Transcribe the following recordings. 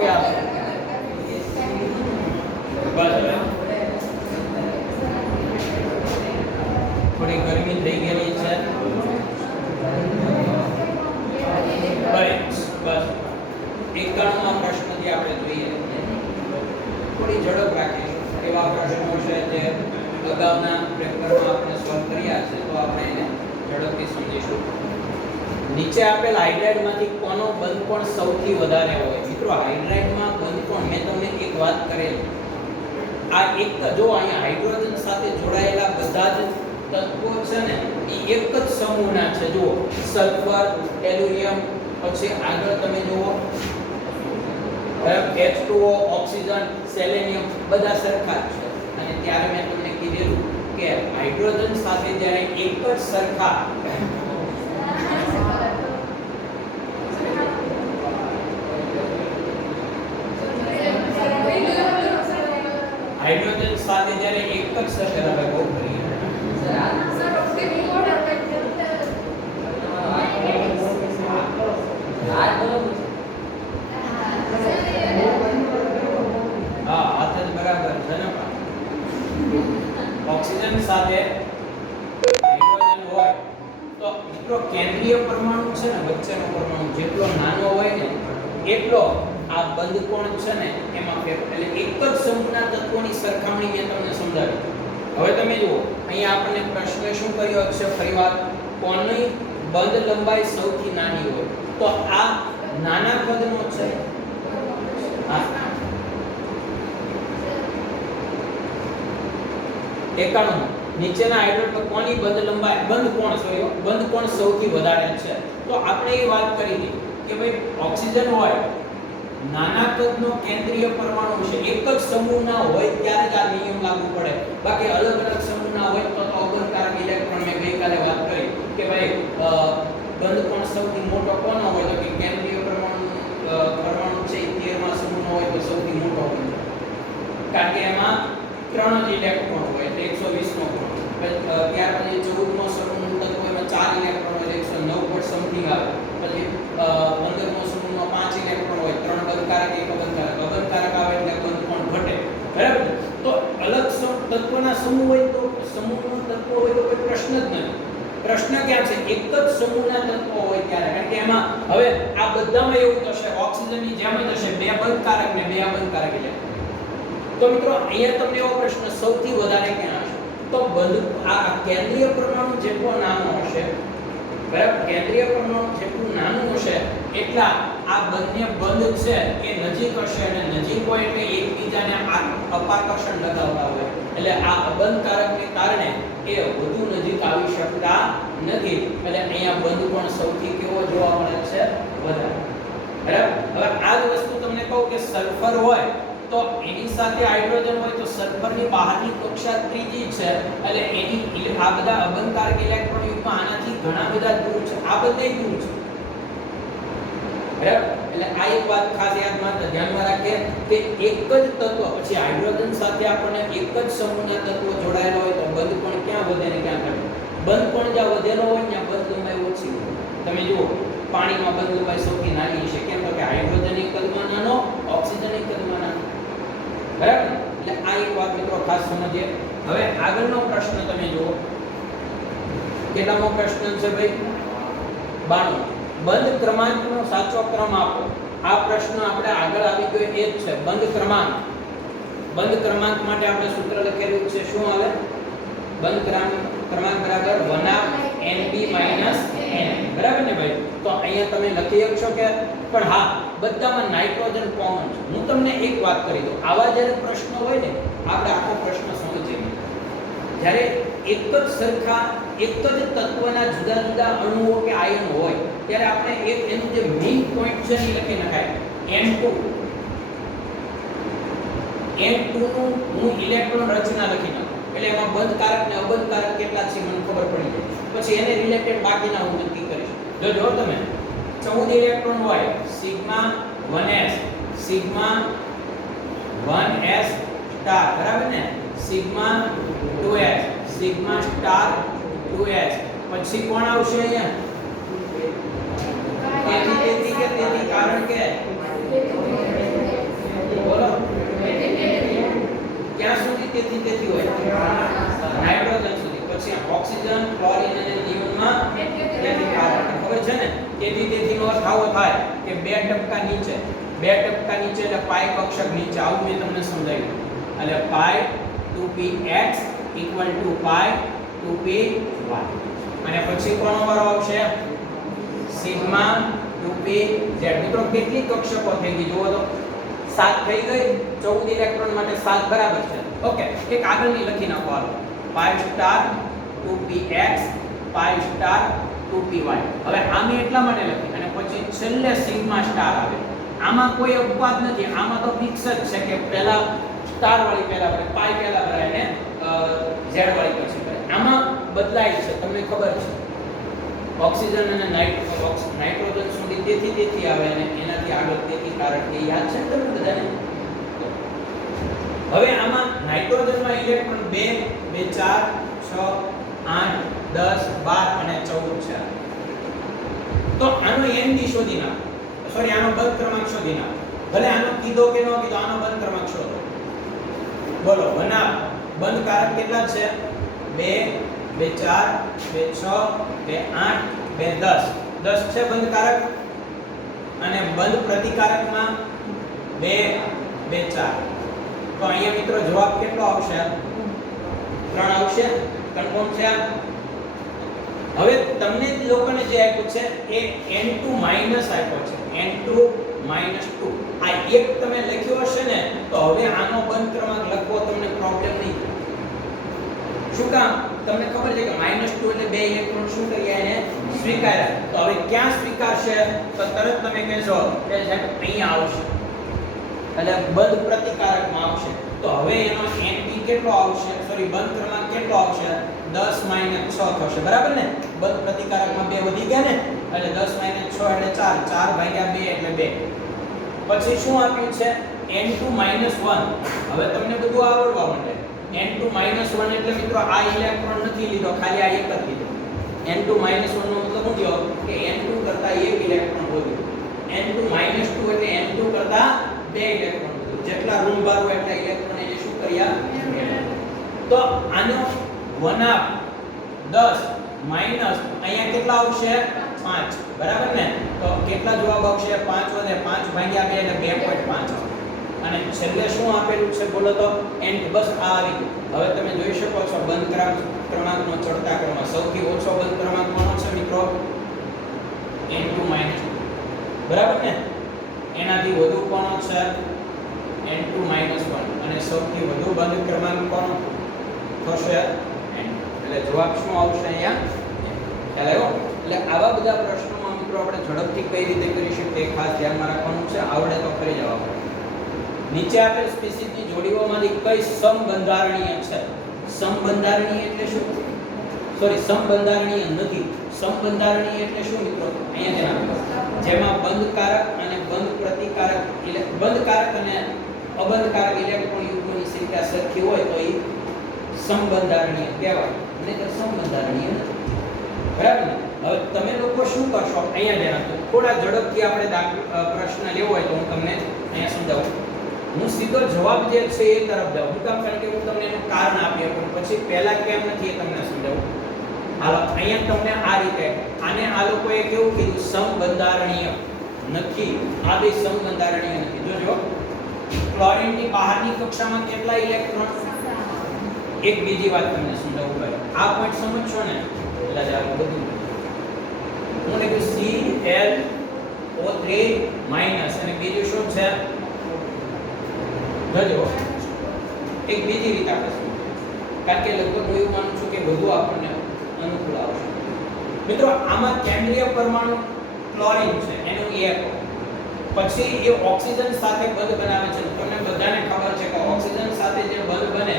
Okay આ બસ હવે થોડી ગરમી થઈ ગયેલી છે બસ 91માં પ્રશ્નથી આપણે જોઈએ થોડી ઝડપ રાખીશું એવા પ્રશ્નો છે જે અગાઉના પેપરમાં આપણે સોલ્વ કર્યા છે તો આપણે એને ઝડપથી સમજીશું નીચે આપેલ હાઇડ્રાઇડમાંથી કોનો બંધકોણ સૌથી વધારે હોય મિત્રો હાઇડ્રાઇડમાં બંધકોણ મેં તમને એક વાત કરેલી આ એક જો અહીંયા હાઇડ્રોજન સાથે જોડાયેલા બધા જ તત્વો છે ને એ એક જ સમૂહના છે જો સલ્ફર ટેલુરિયમ પછી આગળ તમે જુઓ H2O ઓક્સિજન સેલેનિયમ બધા સરખા છે અને ત્યારે મેં તમને કીધેલું કે હાઇડ્રોજન સાથે જ્યારે એક જ સરખા હાઇડ્રોજન સાથે જ્યારે એક જ સરખા આપણે બહુ કરીએ ઓક્સિજન સાથે હાઇડ્રોજન હોય તો મિત્રો કેન્દ્રીય પરમાણુ છે ને વચ્ચેનો પરમાણુ જેટલો નાનો હોય ને એટલો આ બંધકોણ છે ને એમાં ફેરફાર એટલે એક જ સમૂહના તત્વોની સરખામણી મેં તમને સમજાવી હવે તમે જુઓ અહીંયા આપણને પ્રશ્ન શું કર્યો છે ફરીવાર કોની બંધ લંબાઈ સૌથી નાની હોય તો આ નાના કદનો છે હા 91 નીચેના હાઇડ્રોજન કોની બંધ લંબાઈ બંધ કોણ સૌથી વધારે છે તો આપણે એ વાત કરી હતી કે ભાઈ ઓક્સિજન હોય નાના કદનો કેન્દ્રીય પરમાણુ છે એક જ સમૂહના હોય ત્યારે જ આ નિયમ લાગુ પડે બાકી અલગ અલગ સમૂહના હોય તો અબંધકારક ઇલેક્ટ્રોન મેં ગઈકાલે વાત કરી કે ભાઈ બંધ કોણ સૌથી મોટો કોનો હોય તો કે કેન્દ્રીય પરમાણુ છે 13મા સમૂહનો હોય તો સૌથી મોટો હોય કારણ કે એમાં 3 જ ઇલેક્ટ્રોન હોય એટલે 120 નો કોણ ત્યાર પછી 14મો સમૂહ તત્વ એમાં 4 ઇલેક્ટ્રોન હોય 109 પર સમથિંગ આવે પછી 15મો સમૂહમાં 5 ઇલેક્ટ્રોન હોય 3 બંધકારક એક અબંધકારક આવે એટલે બંધ કોણ ઘટે બરાબર તો અલગ તત્વના સમૂહ હોય તો સમૂહનો તત્વ હોય તો કોઈ પ્રશ્ન જ નથી પ્રશ્ન ક્યાં છે એક જ સમૂહના તત્વો હોય ત્યારે કારણ કે એમાં હવે આ બધામાં એવું થશે ઓક્સિજનની જેમ જ હશે બે બંધકારક ને બે અબંધકારક ઇલેક્ટ્રોન તો મિત્રો અહીંયા તમને એવો પ્રશ્ન સૌથી વધારે ક્યાં હશે તો આ કેન્દ્રીય પરમાણુ જેટલો નાનો હશે બરાબર કેન્દ્રીય પરમાણુ જેટલું નાનું હશે એટલા આ બંને બંધ છે એ નજીક હશે અને નજીક હોય એટલે એકબીજાને અપાકર્ષણ લગાવતા હોય એટલે આ અબંધકારકને કારણે એ વધુ નજીક આવી શકતા નથી એટલે અહીંયા બંધ પણ સૌથી કેવો જોવા મળે છે વધારે બરાબર હવે આ જ વસ્તુ તમને કહું કે સલ્ફર હોય તો એની સાથે હાઇડ્રોજન હોય તો સલ્ફરની બહારની કક્ષા ત્રીજી છે એટલે એની આ બધા અબંધકારક ઇલેક્ટ્રોન યુગ્મ આનાથી ઘણા બધા દૂર છે આ બધા દૂર છે બરાબર એટલે આ એક વાત ખાસ યાદમાં ધ્યાનમાં રાખીએ કે એક જ તત્વ પછી હાઇડ્રોજન સાથે આપણને એક જ સમૂહના તત્વો જોડાયેલા હોય તો બંધ પણ ક્યાં વધે ને ક્યાં ઘટે બંધ પણ જ્યાં વધેલો હોય ત્યાં બંધ લંબાઈ ઓછી હોય તમે જુઓ પાણીમાં બંધ લંબાઈ સૌથી નાની છે કેમ તો કે હાઇડ્રોજન એક કદમાં નાનો ઓક્સિજન એક કદમાં નાનો બરાબર એટલે આ એક વાત મિત્રો ખાસ સમજીએ હવે આગળનો પ્રશ્ન તમે જુઓ કેટલામો પ્રશ્ન છે ભાઈ 92 બંધ ક્રમાંકનો સાચો ક્રમ આપો આ પ્રશ્ન આપણે આગળ આવી ગયો એ જ છે બંધ ક્રમાંક માટે આપણે સૂત્ર લખેલું છે શું આવે બંધ ક્રમાંક બરાબર 1NB - N બરાબર ને ભાઈ તો અહીંયા તમે લખી શકશો કે પણ હા બધામાં નાઇટ્રોજન કોમન છે હું તમને એક વાત કરી દઉં આવા જ્યારે પ્રશ્ન હોય ને આપણે આખો પ્રશ્ન સમજીએ જ્યારે એક જ સરખા એક જ તત્વના જુદા જુદા અણુઓ કે આયન હોય ત્યારે આપણે એક એનું જે મેઇન પોઈન્ટ છે એ લખી નખાય N2 નું હું ઇલેક્ટ્રોન રચના લખી નાખું એટલે એમાં બંધકારક ને અબંધકારક કેટલા છે મને ખબર પડી જાય પછી એને રિલેટેડ બાકીના હું નક્કી કરીશ જો તમે 14 ઇલેક્ટ્રોન હોય sigma 1s sigma 1s star બરાબર ને sigma 2s sigma star 2s પછી કોણ આવશે અહીંયા તેથી કારણ કે બોલો ક્યાં સુધી તેથી હોય નાઇટ્રોજન સુધી, પછી ઓક્સિજન, ક્લોરીન અને નિયોનમાં તેથી કાર્બન. ખબર છે ને તેથી નો અર્થ આવો થાય કે 2% નીચે એટલે પાઈ કક્ષક નીચે, આવું મેં તમને સમજાવ્યું. એટલે પાઈ 2px = પાઈ 2py. અને પછી કોનો વારો આવશે? Sigma 2pz. મિત્રો કેટલી કક્ષકો થઈ ગઈ જુઓ તો 7 થઈ ગઈ. 14 ઇલેક્ટ્રોન માટે 7 બરાબર છે. ઓકે, એક આગળની લખી નાખો હાલો. પાઈ સ્ટાર 2px પાઈ સ્ટાર 2py. હવે આમે એટલા માટે લખી અને પછી છેલ્લે સિગ્મા સ્ટાર આવે. આમાં કોઈ અપવાદ નથી, આમાં તો ફિક્સ જ છે કે પહેલા સ્ટાર વાળી પહેલા ભરે, પાઈ પહેલા ભરાય અને ઝેડ વાળી પછી ભરાય. આમાં બદલાય છે, તમને ખબર છે. ઓક્સિજન અને નાઇટ્રોજન સુધી તેથી આવે અને એનાથી આગળ તેથી કારણ કે યાદ છે તમને બધાને. હવે આમાં નાઇટ્રોજનમાં ઇલેક્ટ્રોન 2 2 4 6 8 10 12 અને 14 છે. તો આનો ND શોધી નાખો. સોરી, આનો બંધ ક્રમાંક શોધી નાખો. ભલે આનો કીધો કે ન કીધો, આનો બંધ ક્રમાંક શોધો. બોલો વના બંધ કારક કેટલા છે? 2 2 4 2 6 2 8 2 10. 10 છે બંધ કારક. અને બંધ પ્રતિકારકમાં 2 2 4. તો અહીંયા મિત્રો જવાબ કેટલો આવશે? 3 આવશે. કન્ફર્મ છે? હવે તમને લોકોને જે આપ્યું છે એ N2 માઈનસ આપ્યો છે. N2 -2. આ એક તમે લખ્યો હશે ને તો હવે આનો બંધ ક્રમાંક લખવો તમને પ્રોબ્લેમ નહીં. શું કામ? તમને ખબર છે કે -2 એટલે 2 ઇલેક્ટ્રોન શું કર્યા એને સ્વીકાર્યા. તો હવે ક્યાં સ્વીકારશે? તો તરત તમે કહેશો કે સાહેબ અહીંયા આવશે, એટલે બંધ પ્રતિકારકમાં આવશે. તો હવે એનો NP કેટલો આવશે? સોરી, બંધ ક્રમાંક કેટલો આવશે? 10 - 6 થશે, બરાબર ને? બંધ પ્રતિકારકમાં 2 વધી ગયા ને, એટલે 10 - 6 એટલે 4. 4 ભાગ્યા 2 એટલે 2. પછી શું આપ્યું છે? N2 -1. હવે તમને બધું આવડવા માંડે. N2 -1 એટલે મિત્રો આ ઇલેક્ટ્રોન નથી લીધો, ખાલી આ એક જ લીધો. N2 -1 નો મતલબ શું થયો કે N2 કરતા 1 ઇલેક્ટ્રોન વધ્યું. N2 -2 એટલે N2 કરતા 2 ઇલેક્ટ્રોન વધ્યું. જેટલા ઋણ ભાર હોય એટલા ઇલેક્ટ્રોન એને શું કર્યા? તો આનો 1/10 માઈનસ અહીંયા કેટલા આવશે? 5, બરાબર ને? તો કેટલા જવાબ આવશે? 5 વધે 5 ભાગ્યા 2 એટલે 2.5. અને છેલ્લે શું આપેલું છે બોલો તો? N. બસ આ આવી ગયું. હવે તમે જોઈ શકો છો બંધ ક્રમાંકનો ચડતા ક્રમમાં સૌથી ઓછો બંધ ક્રમાંક કોનો છે મિત્રો? N2 -2, બરાબર ને? એનાથી વધુ કોનો છે? N2 -1. અને સૌથી વધુ બંધ ક્રમાંક કોનો થશે? N. એટલે જવાબ શું આવશે અહીંયા? ખ્યાલ આવ્યો? એટલે આવા બધા પ્રશ્નોમાં મિત્રો આપણે ઝડપથી કઈ રીતે કરી શકીએ ખાસ ધ્યાનમાં રાખવાનું છે. આવડે તો કરી જવા પડે. નીચે આપેલ સ્પીસીસની જોડીઓમાંથી કઈ સમબંધારણીય છે? સમબંધારણીય એટલે શું? સોરી, સમબંધારણીય નથી. સમબંધારણીય એટલે શું મિત્રો? અહીંયા ધ્યાન આપો. જેમાં બંધકારક અને બંધ પ્રતિકારક બંધકારક અને અબંધકારક ઇલેક્ટ્રોન યુગ્મની સંખ્યા સરખી હોય તો એ સમબંધારણીય કહેવાય. નહીંતર સમબંધારણીય નથી, બરાબર ને? હવે તમે લોકો શું કરશો? અહીંયા ધ્યાન આપો. થોડા ઝડપથી આપણે પ્રશ્ન લેવો હોય તો હું તમને અહીંયા સમજાવું. હું સીધો જવાબ જે છે એ તરફ જાઉં. હું કામ? કારણ કે હું તમને એનું કારણ આપી આપું, પછી પહેલા કેમ નથી એ તમને સમજાવું. હાલો, અહીંયા તમને આ રીતે આને આ લોકોએ કેવું કીધું? સમબંધારણીય નથી. આ બે સમબંધારણીય નથી. જોજો, ક્લોરીનની બહારની કક્ષામાં કેટલા ઇલેક્ટ્રોન? એક બીજી વાત તમને સમજાવું ભાઈ. આ પોઈન્ટ સમજશો ને એટલે જ આ બધું હું લખ્યું ClO3- અને બીજું શું છે? જોજો, એક બીજી રીત આપણે સમજીએ, કારણ કે લગભગ હું એવું માનું છું કે વધુ આપણને અનુકૂળ આવશે. મિત્રો આમાં કેન્દ્રીય પરમાણુ ક્લોરીન છે, એનું એક પછી એ ઓક્સિજન સાથે બંધ બનાવે છે. તમને બધાને ખબર છે કે ઓક્સિજન સાથે જે બંધ બને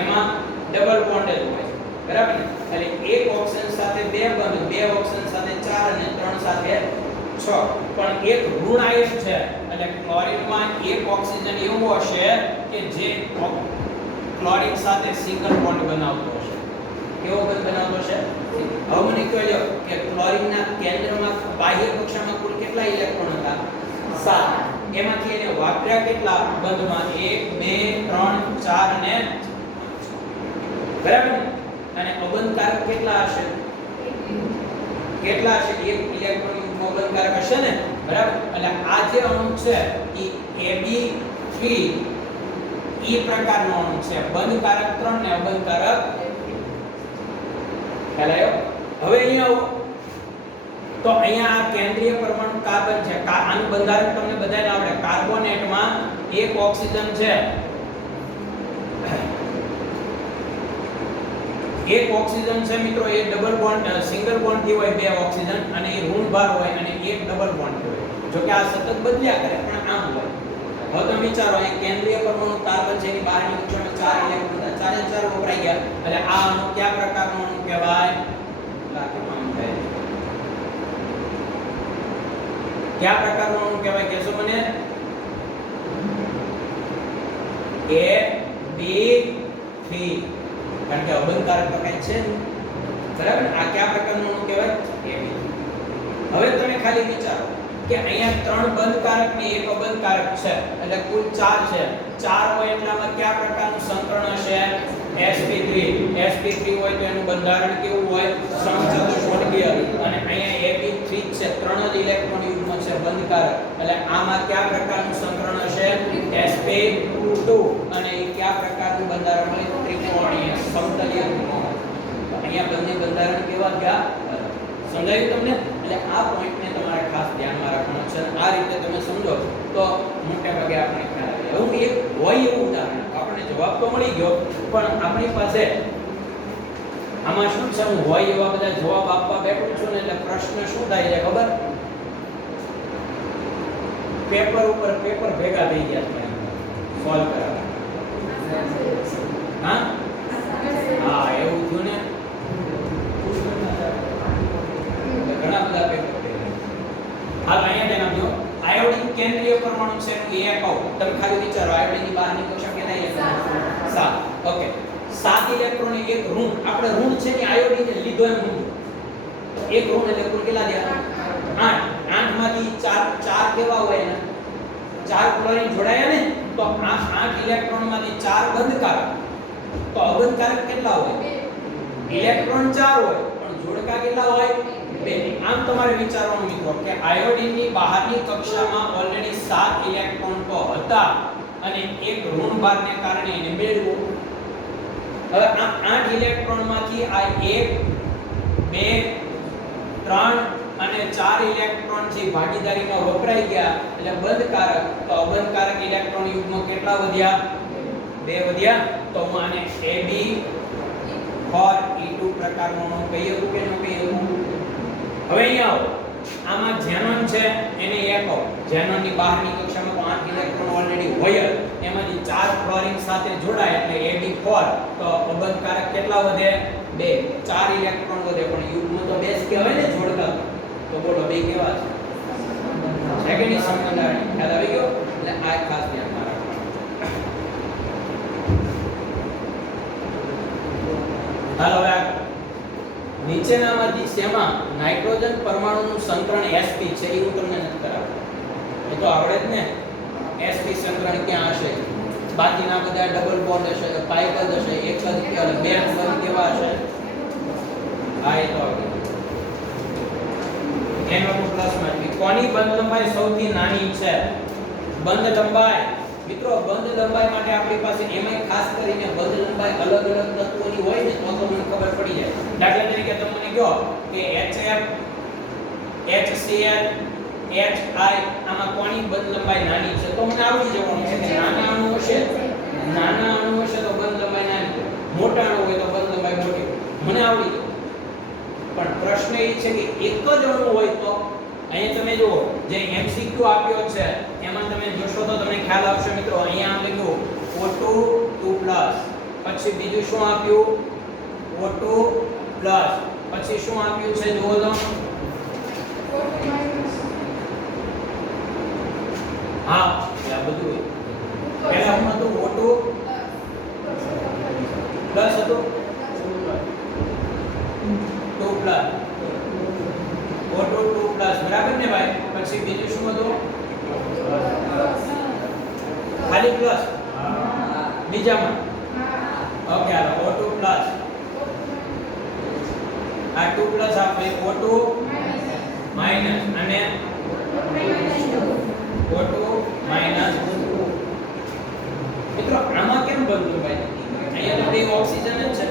એમાં ડબલ બોન્ડેજ હોય છે, બરાબર ને? એટલે એક ઓક્સિજન સાથે બે બંધ, બે ઓક્સિજન સાથે 4 અને 3 સાથે 6. પણ એક ઋણ આયન છે એટલે ક્લોરીનમાં એક ઓક્સિજન એવું હશે કે જે ક્લોરીન સાથે સિંગલ બોન્ડ બનાવતો હશે. કેવો બંધ બનાવતો હશે? હવે મને કહેજો કે ક્લોરીનના કેન્દ્રમાં બાહ્ય કક્ષામાં કુલ કેટલા ઇલેક્ટ્રોન હતા? 7. એમાંથી એને વાપર્યા કેટલા બંધમાં 1 2 3 4 અને 5 બરાબર ને અને અબંધકારક કેટલા હશે એક ઇલેક્ટ્રોન યુગ્મ અબંધકારક હશે ને બરાબર એટલે આ જે અણુ છે એ Ab3 ઈ પ્રકારનો અણુ છે બંધકારક 3 ને અબંધકારક ખ્યાલ આવ્યો હવે અહીંયા આવો તો અહીંયા આ કેન્દ્રીય પરમાણુ કાર્બન છે આનું બંધારણ તમને બધાને આવડે કાર્બોનેટમાં એક ઓક્સિજન છે એક ઓક્સિજન છે મિત્રો એ ડબલ બોન્ડ સિંગલ બોન્ડ થી હોય બે ઓક્સિજન અને એ ઋણભાર હોય અને એક ડબલ બોન્ડ થી હોય જો કે આ સતત બદલ્યા કરે પણ આમ હોય હવે તમે વિચારો અહીં કેન્દ્રીય પરમાણુ કાર્બન છે એની બહારની કક્ષામાં 4 ઇલેક્ટ્રોન હતા 4 એ 4 વપરાઈ ગયા એટલે આ અણુ કયા પ્રકારનો અણુ કહેવાય क्या प्रकार નો અણુ કહેવાય કેસો મને AB3 કારણ કે અબંધકારક તો કઈ છે બરાબર આ કયા પ્રકારનો અણુ કહેવાય AB હવે તમે ખાલી વિચારો કે અહીંયા ત્રણ બંધકારક ને એક અબંધકારક છે એટલે કુલ 4 છે 4 હોય એટલામાં કયા પ્રકારનું સંકરણ હશે sp3 હોય તો એનું બંધારણ કેવું હોય સમચતુષ્કોણીય અને અહીંયા ab3 છે ત્રણ જ ઇલેક્ટ્રોન યુગ્મ છે બંધકારક એટલે આમાં કયા પ્રકારનું સંકરણ હશે sp2 અને એ કયા પ્રકારનું બંધારણ હોય ત્રિકોણીય સમતલીય અહીંયા બંને બંધારણ કેવા થયા સમજાયું તમને એટલે આ પોઈન્ટને તમારે ખાસ ધ્યાનમાં રાખવાનો છે આ રીતે તમે સમજો તો મોટે ભાગે આપણે ખ્યાલ આવે એવું એક હોય એવું ઉદાહરણ આપણને જવાબ તો મળી ગયો પણ આપણી પાસે આમાં શું છે હું હોય એવા બધા જવાબ આપવા બેઠો છું ને એટલે પ્રશ્ન શું થાય છે ખબર પેપર ઉપર પેપર ભેગા થઈ ગયા છે સોલ્વ કરાવવા હા હા એવું થયું ને ઘણા બધા પેપર હાલ અહીંયા ધ્યાન આપજો આયોડિન કેન્દ્રીય પરમાણુ છે એનું એકમ તમે ખાલી વિચારો આયોડિન ની બહારની કક્ષા કેટલા ઇલેક્ટ્રોન 7 ઓકે 7 ઇલેક્ટ્રોન એક ઋણ આપણે ઋણ છે ને આયોડિન ને લીધો એમ ઋણ એક ઋણ એટલે કુલ કેટલા થયા 8 8 માંથી 4 કેવા હોય ને 4 ક્લોરીન જોડાયા ને તો આ 8 ઇલેક્ટ્રોન માંથી 4 બંધકારક તો અબંધકારક કેટલા હોય ઇલેક્ટ્રોન 4 હોય પણ જોડકા કેટલા હોય બે આમ તમારે વિચારવાનું મિત્રો કે આયોડિન ની બહારની કક્ષામાં ઓલરેડી 7 ઇલેક્ટ્રોન તો હતા અને એક ઋણભારને કારણે એને મેળવ્યો હવે આ 8 ઇલેક્ટ્રોન માંથી આ 1 2 3 અને 4 ઇલેક્ટ્રોન જે ભાગીદારીમાં વપરાઈ ગયા એટલે બંધકારક તો અબંધકારક ઇલેક્ટ્રોન યુગ્મ કેટલા વધ્યા 2 વધ્યા તો હું આને Ab4E2 પ્રકારનો અણુ કહીએ તો કે ન કહીએ હવે અહીંયા આવો આમાં ઝેનોન છે એને એકમ ઝેનોનની બહારની કક્ષામાં તો 8 ઇલેક્ટ્રોન ઓલરેડી હોય એમાંથી 4 ક્લોરીન સાથે જોડાય એટલે Ab4 તો અબંધકારક કેટલા વધે 2 4 ઇલેક્ટ્રોન વધે પણ યુગ્મ તો બેઝ કહેવાય ને જોડકા તો બોલો બે કેવા છે કે નહીં સમજદારી ખ્યાલ આવી ગયો એટલે આ ખાસ ધ્યાનમાં રાખવાનું હાલો હવે નીચેનામાંથી શેમાં નાઇટ્રોજન પરમાણુનું સંકરણ sp છે એ હું તમને નથી કરાવતો એ તો આવડે જ ને sp સંકરણ ક્યાં હશે બાકીના બધા ડબલ બોન્ડ હશે પાઇપ જ હશે એક જ કે બે બંધ કેવા હશે આ એ તો આવડે એનો પ્લસ માં કોની બંધ લંબાઈ સૌથી નાની છે બંધ લંબાઈ મિત્રો બંધ લંબાઈ માટે આપણી પાસે એમાં ખાસ કરીને બંધ લંબાઈ અલગ અલગ તત્વોની હોય ને તો મને ખબર પડી જાય દાખલા તરીકે તમને કહો કે HF HCl HI આમાં કોની બંધ લંબાઈ નાની છે તો મને આવડી જવાનું છે કે નાના અણુ હશે તો બંધ લંબાઈ નાની મોટા અણુ હોય તો બંધ લંબાઈ મોટી મને આવડી જાય પણ પ્રશ્ન એ છે કે એક જ અણુ હોય તો અહીંયા તમે જુઓ જે MCQ આપ્યો છે એમાં તમે જોશો તો તમને ખ્યાલ આવશે મિત્રો અહીંયા આમ લખ્યું O2 2+ પછી બીજું શું આપ્યું O2 પછી શું આપ્યું છે જુઓ તો હા આ બધું પહેલા હું હતું O2 હતું 2+ O2 2+ બરાબર ને ભાઈ પછી બીજું શું હતું ખાલી પ્લસ બીજામાં ઓકે હાલો O2 પ્લસ આ 2 પ્લસ આપણે O2 માઈનસ અને O2 માઈનસ મિત્રો આમાં કેમ બંધ લંબાઈ અહીંયા તો બે ઓક્સિજન જ છે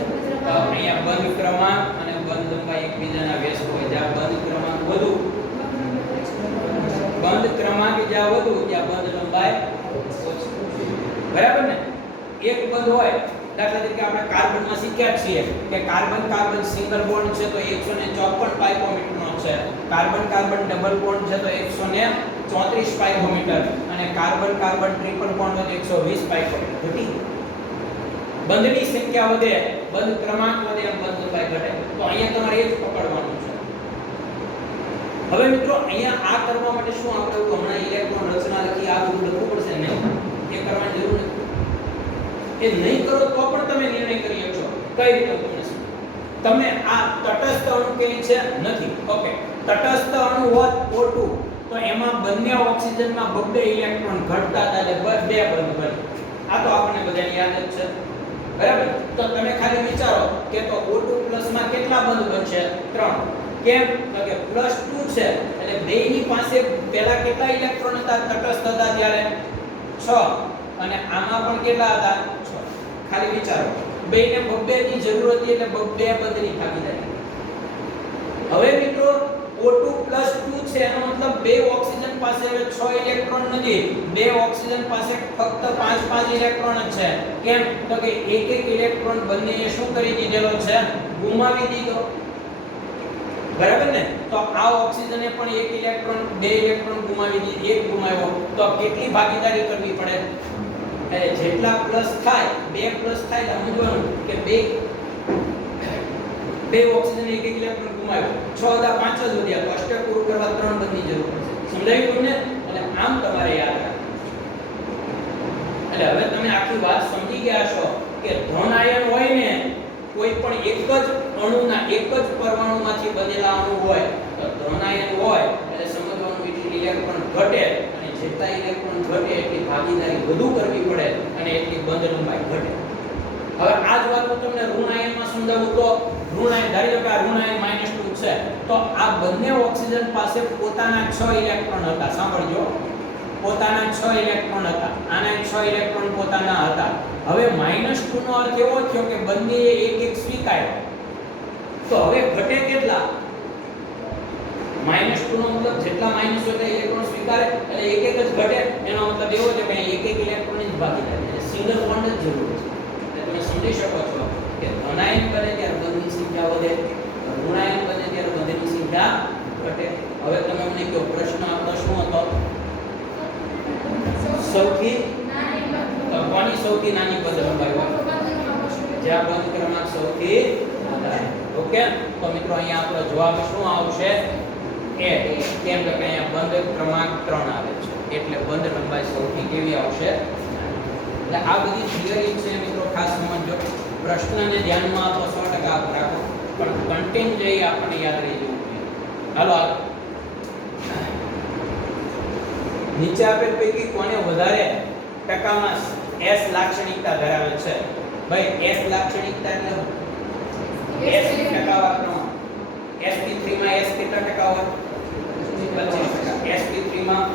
તો અહીંયા બંધ ક્રમાંક અને બંધ લંબાઈ એકબીજાના વ્યસ્ત હોય જ્યાં બંધ ક્રમાંક વધુ બંધ ક્રમાંક જ્યાં વધુ ત્યાં બંધ લંબાઈ ઓછી બરાબર ને એક બંધ હોય દાખલા તરીકે આપણે કાર્બનમાં શીખ્યા છીએ કે કાર્બન કાર્બન સિંગલ બોન્ડ છે તો 154 પાઇકોમીટરનો છે કાર્બન કાર્બન ડબલ બોન્ડ છે તો 134 પાઇકોમીટર અને કાર્બન કાર્બન ટ્રિપલ બોન્ડ હોય તો 120 પાઇકોમીટર ઘટી બંધની સંખ્યા વધે બંધ ક્રમાંક વધે એમ બંધ લંબાઈ ઘટે તો અહીંયા તમારે એ જ પકડવાનું છે હવે મિત્રો અહીંયા આ કરવા માટે શું આપણે હમણાં ઇલેક્ટ્રોન રચના લખી આ બધું લખવું પડશે નહીં એ કરવાની જરૂર નથી એ નહીં કરો તો પણ તમે નિર્ણય કરી શકશો કઈ રીતે તમને આ તટસ્થ અણુ કે છે નથી ઓકે તટસ્થ અણુ હોત O2 તો એમાં બંને ઓક્સિજનમાં બબ્બે ઇલેક્ટ્રોન ઘટતા હતા એટલે બે બંધ બને આ તો આપણને બધાને યાદ જ છે બરાબર તો તમે ખાલી વિચારો કે તો O2 માં કેટલા બંધ બનશે 3 કેમ તો કે +2 છે એટલે બેયની પાસે પહેલા કેટલા ઇલેક્ટ્રોન હતા તટસ્થ હતા ત્યારે 6 અને આમાં પણ કેટલા હતા 6 ખાલી વિચારો બેયને બબ્બે ની જરૂર હતી એટલે બબ્બે બંધની ભાગીદારી હવે મિત્રો O2 +2 છે એનો મતલબ બે ઓક્સિજન પાસે 6 ઇલેક્ટ્રોન નથી બે ઓક્સિજન પાસે ફક્ત 5 ઇલેક્ટ્રોન જ છે કેમ તો કે એક ઇલેક્ટ્રોન બંનેએ શું કરી દીધેલો છે ગુમાવી દીધો બરાબર ને તો આ ઓક્સિજને પણ એક ઇલેક્ટ્રોન બે ઇલેક્ટ્રોન ગુમાવી દીધો એક ગુમાવ્યો તો કેટલી ભાગીદારી કરવી પડે એટલે જેટલા પ્લસ થાય બે પ્લસ થાય તો સમજવાનું કે બે ઓક્સિજન એક ઇલેક્ટ્રોન ગુમાવ્યો 6 હતા 5 જ વધ્યા તો અષ્ટક પૂરું કરવા 3 બંધની જરૂર પડશે સમજાયું તમને એટલે આમ તમારે યાદ રાખવું એટલે હવે તમે આખી વાત સમજી ગયા છો કે ધન આયન હોય ને કોઈ પણ એક જ અણુના એક જ પરમાણુમાંથી બનેલા અણુ હોય તો ધન આયન હોય એટલે સમજવાનું ઇલેક્ટ્રોન ઘટે અને જેટલા ઇલેક્ટ્રોન ઘટે એટલી ભાગીદારી વધુ કરવી પડે અને એટલી બંધ લંબાઈ ઘટે હવે આ જ વાત હું તમને ઋણ આયનમાં સમજાવું તો ઋણ આયન ધારી લો કે આ ઋણ આયન -2 છે તો આ બંને ઓક્સિજન પાસે પોતાના 6 ઇલેક્ટ્રોન હતા સાંભળજો પોતાના 6 ઇલેક્ટ્રોન હતા આના 6 ઇલેક્ટ્રોન પોતાના હતા હવે -2 નો અર્થ એવો થયો કે બંનેએ એક એક સ્વીકાર્યો તો હવે ઘટે કેટલા -2 નો મતલબ જેટલા માઈનસ હોય ઇલેક્ટ્રોન સ્વીકારે એટલે એક એક જ ઘટે એનો મતલબ એવો છે કે એક એક ઇલેક્ટ્રોન જ ભાગીદારી એટલે સિંગલ બોન્ડ જ જરૂર છે એટલે તમે સમજી શકો છો કે ધનાયન બને ત્યારે બંધની સંખ્યા વધે ઋણાયન બને ત્યારે બંધની સંખ્યા ઘટે હવે તમે મને કહો પ્રશ્ન આપણો શું હતો સૌથી કોની સૌથી નાની બંધ લંબાઈ હોય જ્યાં બંધ ક્રમાંક સૌથી વધારે ઓકે તો મિત્રો અહીંયા આપણો જવાબ શું આવશે એ કેમ કે અહીંયા બંધ ક્રમાંક 3 આવે છે એટલે બંધ લંબાઈ સૌથી કેવી આવશે એટલે આ બધી થિયરી છે મિત્રો ખાસ સમજો પ્રશ્નને ધ્યાનમાં આપો 100% આપ રાખો પણ કન્ટેન્ટ જે આપણને યાદ રહી જવું જોઈએ હાલો નીચે આપેલ પૈકી કોને વધારે ટકામાં S લાક્ષણિકતા ધરાવે છે ભાઈ S લાક્ષણિકતા એટલે S ટકાવાળો sp3 માં S કેટલા ટકા હોય 25% sp3 માં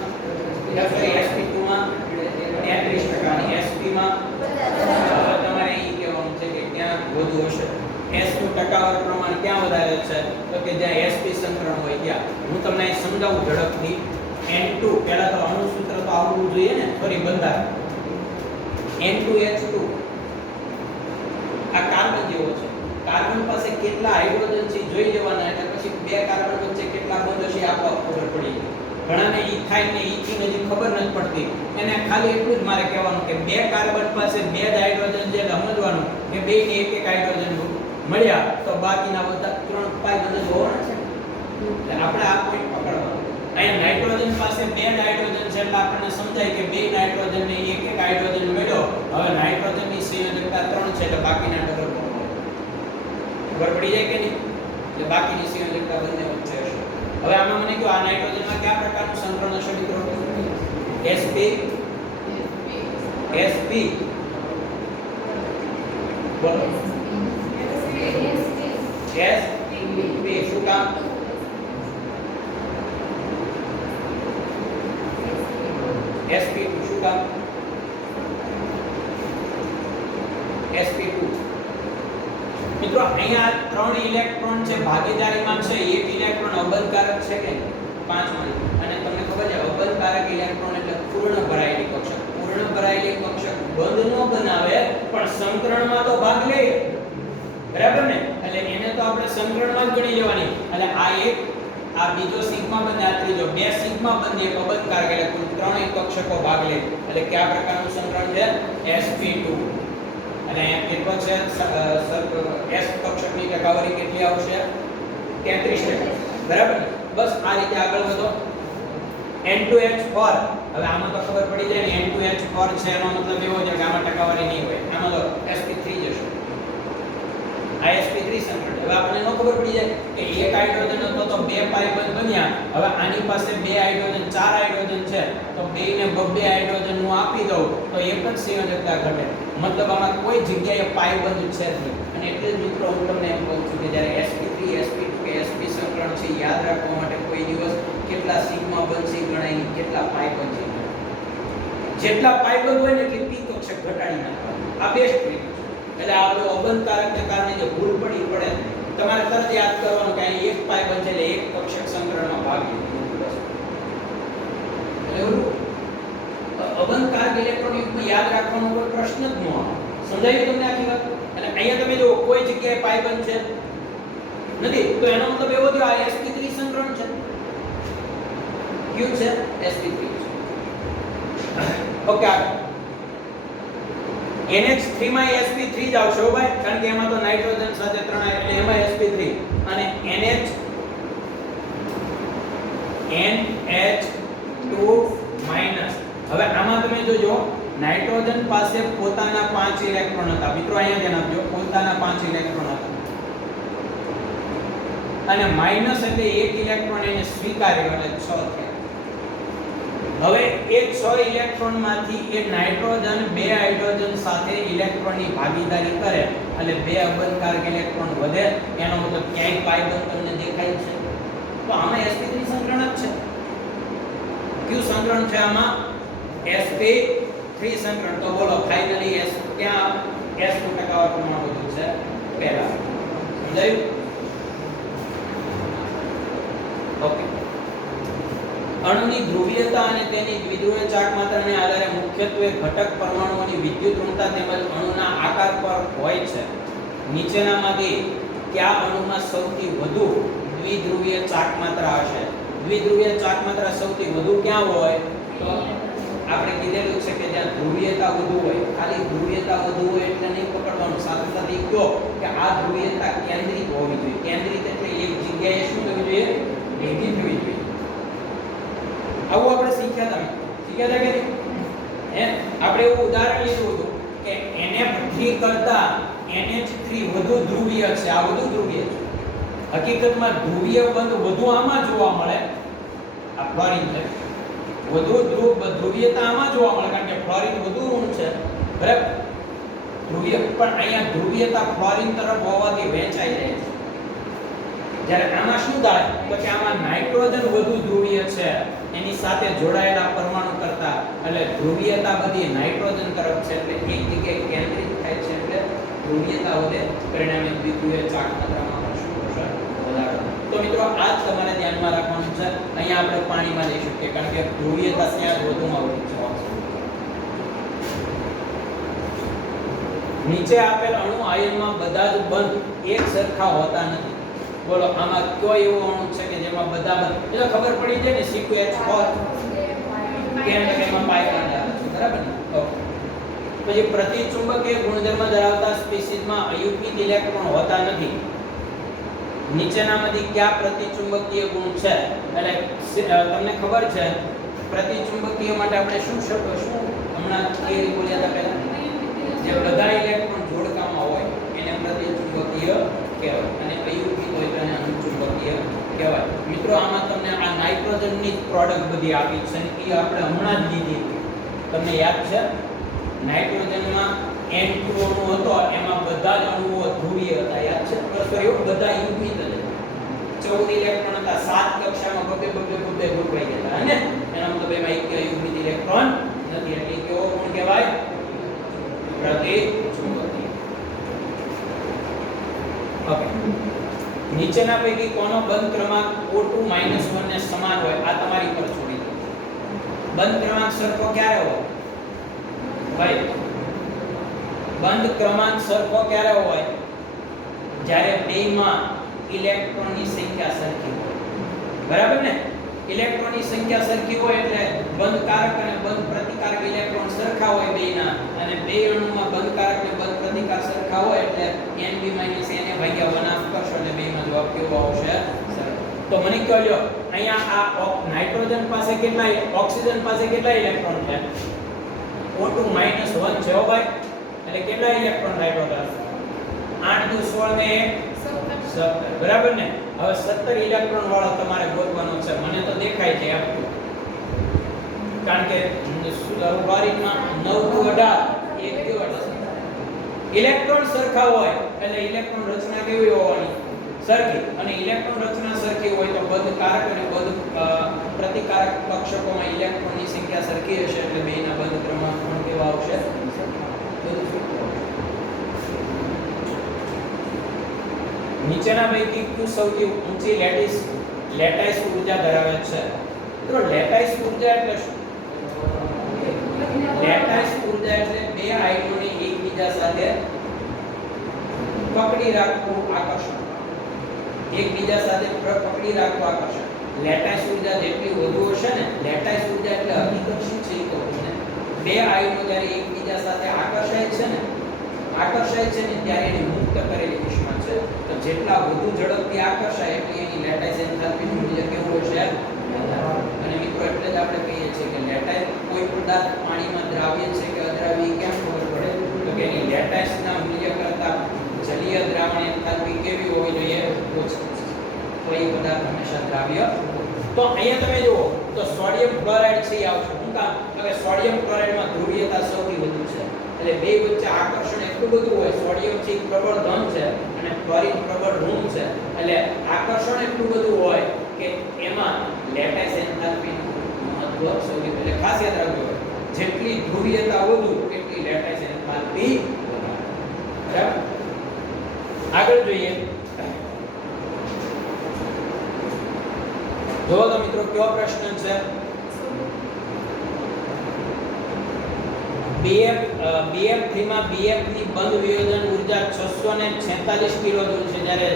sp2 માં 33% અને sp માં તમારે એ કહેવાનું છે કે ક્યાં વધુ હશે S નું ટકાવાર પ્રમાણ ક્યાં વધારે છે તો કે જ્યાં sp સંકરણ હોય ત્યાં હું તમને અહીં સમજાવું ઝડપથી N2 પહેલા તો અણુ સૂત્ર તો આવડવું જોઈએ ને ફરી બંધારણ N2H2 આ કાર્બન જેવો છે કાર્બન પાસે કેટલા હાઇડ્રોજન છે જોઈ લેવાના એટલે પછી બે કાર્બન વચ્ચે કેટલા બંધ છે આપોઆપ ખબર પડી જાય ઘણાને ઇથાઇન ને ઇથીન હજી ખબર નથી પડતી એને ખાલી એટલું જ મારે કહેવાનું કે બે કાર્બન પાસે બે જ હાઇડ્રોજન છે એટલે સમજવાનું કે બે ને એક એક હાઇડ્રોજન મળ્યા તો બાકીના બધા 3 પાઈ બંધ હોવાના છે એટલે આપણે આ પોઈન્ટ પકડવાનો અહીંયા નાઇટ્રોજન પાસે બે હાઇડ્રોજન છે એટલે આપણને સમજાય કે બે નાઇટ્રોજન ને એક એક હાઇડ્રોજન મળ્યો હવે નાઇટ્રોજન ની સંયોજકતા 3 છે એટલે બાકીના ડબલ ખબર પડી જાય કે નહીં એટલે બાકીની સંયોજકતા બંને વચ્ચે હશે હવે આમાં મને કહો આ નાઇટ્રોજનમાં કયા પ્રકારનું સંકરણ હશે મિત્રો sp sp બોલો sp શું કામ sp2 શું કામ sp2 મિત્રો અહીંયા ત્રણ ઇલેક્ટ્રોન છે ભાગીદારીમાં છે એક ઇલેક્ટ્રોન અબંધકારક છે કે પાંચમાં અને તમને ખબર છે અબંધકારક ઇલેક્ટ્રોન એટલે પૂર્ણ ભરાયેલી કક્ષક પૂર્ણ ભરાયેલી કક્ષક બંધ ન બનાવે પણ સંકરણમાં તો ભાગ લે બરાબર ને એટલે એને તો આપણે સંકરણમાં જ ગણી લેવાની એટલે આ એક આ બીજો સિગ્મા બંધ આ ત્રીજો બે સિગ્મા બંધ એક અબંધકારક એટલે કુલ ત્રણ કક્ષકો ભાગ લે એટલે કયા પ્રકારનું સંકરણ છે sp2 અને અહીંયા કેટલો છે s કક્ષકની ટકાવારી કેટલી આવશે 33% બરાબર બસ આ રીતે આગળ વધો N2H4 હવે આમાં તો ખબર પડી જાય ને N2H4 છે એનો મતલબ એવો છે કે આમાં ટકાવારી નહીં હોય આમાં તો sp3 જશે આ sp3 સંકરણ હવે આપણને નો ખબર પડી જાય કે એક હાઇડ્રોજન હતો તો બે પાઈ બંધ બન્યા હવે આની પાસે બે હાઇડ્રોજન ચાર હાઇડ્રોજન છે તો બે ને બબ્બે હાઇડ્રોજન નું આપી દઉં તો એક જ સંયોજકતા ઘટે મતલબ આમાં કોઈ જગ્યાએ પાઈ બંધ છે જ નહીં અને એટલે જ મિત્રો હું તમને એમ કહું છું કે જ્યારે sp3 sp2 કે sp સંકરણ છે યાદ રાખવા માટે કોઈ દિવસ કેટલા સિગ્મા બનશે ગણાય કેટલા પાઈ બનશે જેટલા પાઈ બંધ હોય ને એટલી p કક્ષક ઘટાડી નાખવાનું આ બેસ્ટ ટ્રીક છે એટલે આ લો અબંધકારકને કારણે જે ભૂલ પડે તમારે તરત યાદ કરવાનું કે અહીં એક પાઈ બનશે એટલે એક કક્ષક સંકરણમાં ભાગ લીધો એટલે અબંધકારક ઇલેક્ટ્રોન યુગ્મ યાદ રાખવાનો કોઈ પ્રશ્ન જ ન આવે સમજાયું તમને આખી વાત એટલે અહીંયા તમે જો કોઈ જગ્યાએ પાઈ બંધ છે નથી તો એનો મતલબ એવો થયો આ sp3 સંકરણ છે કયું છે sp3 છે ઓકે NH3 માં sp3 જ આવશે હો ભાઈ કારણ કે એમાં તો નાઇટ્રોજન સાથે ત્રણ આવે એટલે એમાં sp3 અને NH2 માઈનસ હવે આમાં તમે જોજો નાઇટ્રોજન પાસે પોતાના 5 ઇલેક્ટ્રોન હતા મિત્રો અહીંયા ધ્યાન આપજો પોતાના 5 ઇલેક્ટ્રોન હતા અને માઈનસ એટલે એક ઇલેક્ટ્રોન એને સ્વીકાર્યો એટલે 6 થયા હવે એ 6 ઇલેક્ટ્રોન માંથી એ નાઇટ્રોજન બે હાઇડ્રોજન સાથે ઇલેક્ટ્રોનની ભાગીદારી કરે એટલે બે અબંધકારક ઇલેક્ટ્રોન વધે એનો મતલબ ક્યાંય પાઈ બંધ તમને દેખાય છે તો આમાં sp3 સંકરણ જ છે કયું સંકરણ છે આમાં sp3 સંકરણ તો બોલો ફાઇનલી s ક્યાં s નું ટકાવારી પ્રમાણ વધુ છે પહેલા સમજાયું ઓકે અણુની ધ્રુવીયતા અને તેની દ્વિધ્રુવીય ચાક માત્રાને આધારે મુખ્યત્વે ઘટક પરમાણુઓની વિદ્યુત ઋણતા તેમજ અણુના આકાર પર હોય છે નીચેનામાંથી કયા અણુમાં સૌથી વધુ દ્વિધ્રુવીય ચાક માત્રા હશે દ્વિધ્રુવીય ચાક માત્રા સૌથી વધુ ક્યાં હોય તો આપણે કીધેલું છે કે જ્યાં ધ્રુવીયતા વધુ હોય ખાલી ધ્રુવીયતા વધુ હોય એટલે નહીં પકડવાનું સાથે સાથે કહો કે આ ધ્રુવીયતા કેન્દ્રિત હોવી જોઈએ કેન્દ્રિત એટલે એક જગ્યાએ શું થવું જોઈએ ભેગી થવી જોઈએ આવું આપણે શીખ્યા હતા કે હે આપણે એવું ઉદાહરણ લીધું હતું કે NF3 કરતા NH3 વધુ ધ્રુવીય છે આ વધુ ધ્રુવીય છે હકીકતમાં ધ્રુવીય બંધ વધુ આમાં જોવા મળે આ ફ્લોરિન છે વધુ ધ્રુવીયતા આમાં જોવા મળે કારણ કે ફ્લોરિન વધુ ઋણ છે બરાબર ધ્રુવીય પણ અહીંયા ધ્રુવીયતા ફ્લોરિન તરફ હોવાથી વહેંચાઈ જાય છે જ્યારે આમાં શું થાય તો કે આમાં નાઇટ્રોજન વધુ ધ્રુવીય છે એની સાથે જોડાયેલા પરમાણુ કરતા એટલે ધ્રુવીયતા બધી નાઇટ્રોજન તરફ છે એટલે એક જગ્યાએ કેન્દ્રિત થાય છે એટલે ધ્રુવીયતા વધે પરિણામે દ્વિધ્રુવીય ચાક માત્રામાં પણ શું થશે વધારો તો મિત્રો આ જ તમારે ધ્યાનમાં રાખવાનું છે અહીંયા આપણે પાણીમાં લઈ શકીએ કારણ કે ધ્રુવીયતા ત્યાં વધુમાં વધુ છે નીચે આપેલ અણુ આયનમાં બધા જ બંધ એક સરખા હોતા નથી બોલો આમાં કોઈ એવો અણુ છે કે જેમાં બધા બંધ એટલે ખબર પડી જાય ને CH4 કેમ કે એમાં પાઈ બંધ આવે છે બરાબર ને ઓકે પછી પ્રતિચુંબકીય ગુણધર્મ ધરાવતા સ્પીસીઝમાં અયુગ્મિક ઇલેક્ટ્રોન હોતા નથી નીચેનામાંથી કયા પ્રતિચુંબકીય ગુણ છે એટલે તમને ખબર છે પ્રતિચુંબકીય માટે આપણે શું હમણાં થિયરી બોલ્યા હતા પહેલા જે બધા ઇલેક્ટ્રોન જોડકામાં હોય એને પ્રતિચુંબકીય કહેવાય અને અયુગ્મિક હોય તો એને અનુચુંબકીય કહેવાય મિત્રો આમાં તમને આ નાઇટ્રોજનની પ્રોડક્ટ બધી આપી છે એ આપણે હમણાં જ લીધી તમને યાદ છે નાઇટ્રોજનમાં N2 અણુ હતો એમાં બધા જ અણુઓ ધ્રુવીય હતા. યાદ છે? પરસ્પર બધા યુગ્મિત હતા. 14 ઇલેક્ટ્રોન હતા. 7 કક્ષામાં બબે ગ્રુપાઈ ગયા અને એના મતલબ એમાં એક યુગ્મિત ઇલેક્ટ્રોન નથી. એટલે કેવો ગુણ કહેવાય? પ્રતિચુંબકીય. ઓકે. નીચેના પૈકી કોનો બંધ ક્રમાંક O2 -1 ને સમાન હોય? આ તમારી પર છોડી દો. બંધ ક્રમાંક સરખો ક્યારે હોય? ભાઈ બંધ ક્રમાંક સરખો ક્યારે હોય? જ્યારે બેમાં ઇલેક્ટ્રોનની સંખ્યા સરખી હોય. બરાબર ને? ઇલેક્ટ્રોનની સંખ્યા સરખી હોય એટલે બંધકારક અને બંધ પ્રતિકારક ઇલેક્ટ્રોન સરખા હોય બેના, અને બે અણુમાં બંધકારક અને બંધ પ્રતિકાર સરખા હોય એટલે Nb - Na ભાગ્યા 1/2 કરશો એટલે બેમાં જવાબ કેવો આવશે? સરખો. તો મને કહો લ્યો અહીંયા આ નાઇટ્રોજન પાસે કેટલા, ઓક્સિજન પાસે કેટલા ઇલેક્ટ્રોન છે? O2 -1 છે હો ભાઈ. એટલે કેટલા ઇલેક્ટ્રોન નાઇટ્રોજન? 8 દુ 16 ને 17. બરાબર ને? હવે 17 ઇલેક્ટ્રોન વાળો તમારે ગોતવાનો છે. મને તો દેખાય છે આપતું, કારણ કે ફ્લોરિનમાં 9 to 18 એક કેવો ઇલેક્ટ્રોન સરખા હોય એટલે ઇલેક્ટ્રોન રચના કેવી હોવાની? સરખી. અને ઇલેક્ટ્રોન રચના સરખી હોય તો બંધકારક અને બંધ પ્રતિકારક કક્ષકોમાં ઇલેક્ટ્રોનની સંખ્યા સરખી હશે એટલે બેના બંધ ક્રમાંક પણ કેવા આવશે? નીચેના પૈકી કયું સૌથી ઊંચી લેટાઇસ ઊર્જા ધરાવે છે? તો લેટાઇસ ઊર્જા એટલે શું? લેટાઇસ ઊર્જા એટલે બે આયનોને એકબીજા સાથે પકડી રાખવું આકર્ષણ. એકબીજા સાથે પકડી રાખવું આકર્ષણ. લેટાઇસ ઊર્જા જેટલી વધુ હશે ને, લેટાઇસ ઊર્જા એટલે હકીકત શું છે એ કહું ને, બે આયનો જ્યારે એકબીજા સાથે આકર્ષાય છે ને ત્યારે એની મુક્ત કરેલી ઉષ્મા છે. તો જેટલા વધુ ઝડપથી આકર્ષાય એટલી એની લેટાઇસ એન્થાલ્પીનું મૂલ્ય કેવું હશે? અને મિત્રો એટલે જ આપણે કહીએ છીએ કે લેટાઇસ કોઈ પદાર્થ પાણીમાં દ્રાવ્ય છે કે અદ્રાવ્ય કેમ ખબર પડે? તો કે એની લેટાઇસના મૂલ્ય કરતાં જલીય દ્રાવણ એન્થાલ્પી કેવી હોવી જોઈએ? ઓછી. તો એ પદાર્થ હંમેશા દ્રાવ્ય. તો અહીંયા તમે જુઓ તો સોડિયમ ક્લોરાઇડ છે એ આવશે. શું કામ? કે સોડિયમ ક્લોરાઇડમાં ધ્રુવીયતા સૌથી વધુ છે. એટલે બે વચ્ચે આકર્ષણ એટલું બધું હોય. સોડિયમ છે પ્રબળ ધન છે અને ક્લોરીન પ્રબળ ઋણ છે. એટલે આકર્ષણ એટલું બધું હોય કે એમાં લેટાઇસ એન્થાલ્પીનું મહત્વ સૌથી એટલે ખાસ યાદ રાખજો, જેટલી ધ્રુવીયતા વધુ એટલી લેટાઇસ એન્થાલ્પી વધારે. બરાબર? આગળ જોઈએ. જો તો મિત્રો કયો પ્રશ્ન છે? BF3 માં BF ની બંધ વિયોજન ઊર્જા 646 કિલોજૂલ છે, જ્યારે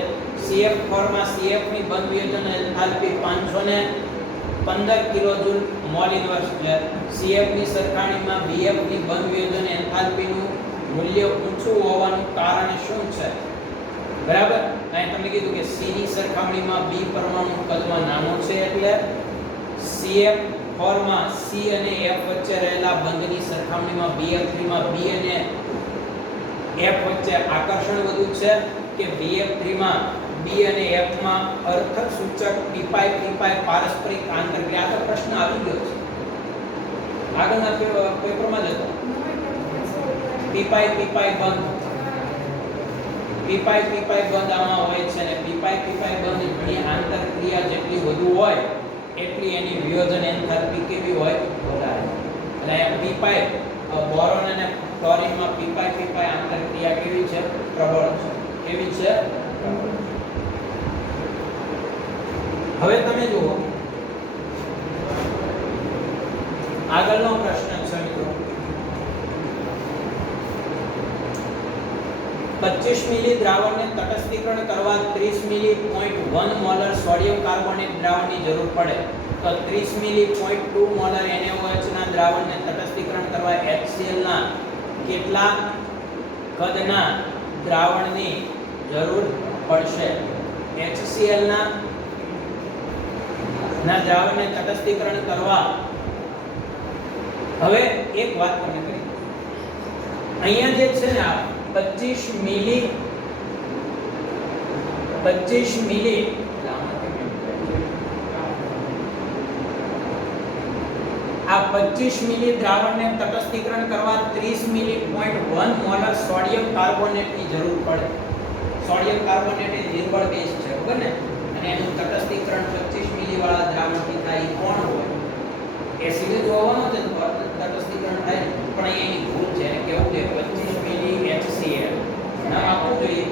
CF4 માં CF ની બંધ વિયોજન એન્થાલ્પી 515 કિલોજૂલ મોલ ઇન્વર્સ છે. CF ની સરખામણીમાં BF ની બંધ વિયોજન એન્થાલ્પીનું મૂલ્ય ઊંચું હોવાનું કારણ શું છે? બરાબર? અહીં તમને કીધું કે C ની સરખામણીમાં B પરમાણુ કદમાં નાનો છે એટલે CF4 માં C અને F વચ્ચે રહેલા બંધની સરખામણીમાં BF3 માં B અને F વચ્ચે આકર્ષણ વધુ છે કે BF3 માં B અને F માં અર્થ સૂચક pπ પારસ્પરિક આંતરક્રિયા? આ પ્રશ્ન આવી ગયો છે આગળના પેપરમાં જ હતો. pπ બંધ pπ બંધ આમાં હોય છે અને pπ બંધ ઘણી આંતરક્રિયા જેટલી વધુ હોય એટલી એની વિયોજન એન્થાલ્પી કેવી હોય? વધારે. એટલે અહીંયા બોરોન અને ક્લોરીનમાં pπ આંતરક્રિયા કેવી છે? પ્રબળ છે. કેવી છે? પ્રબળ. હવે તમે જુઓ આગળનો પ્રશ્ન છે મિત્રો. 25 મિલી દ્રાવણને તટસ્થીકરણ કરવા 30 મિલી 0.1 મોલર સોડિયમ કાર્બોનેટ દ્રાવણની જરૂર પડે તો 30 મિલી 0.2 મોલર NaOH ના દ્રાવણને તટસ્થીકરણ કરવા HCl ના કેટલા કદના દ્રાવણની જરૂર પડશે? HCl ના દ્રાવણને તટસ્થીકરણ કરવા હવે એક વાત તમને કરી. અહીંયા જે છે ને આ 25 મિલી આ 25 મિલી 0.2 આ આ 25 મિલી દ્રાવણને તટસ્થીકરણ કરવા 30 મિલી 0.1 મોલર સોડિયમ કાર્બોનેટની જરૂર પડે. સોડિયમ કાર્બોનેટ એ નિર્બળ બેઝ છે, બરાબર ને? અને એનું તટસ્થીકરણ 25 મિલી વાળા દ્રાવણથી થાય. કોણ હોય? એસિડ જ હોવાનો છે તો તટસ્થીકરણ થાય. પણ અહીં ભૂલ છે, કેવું છે 25 મિલી HCl નામ આપવું જોઈએ.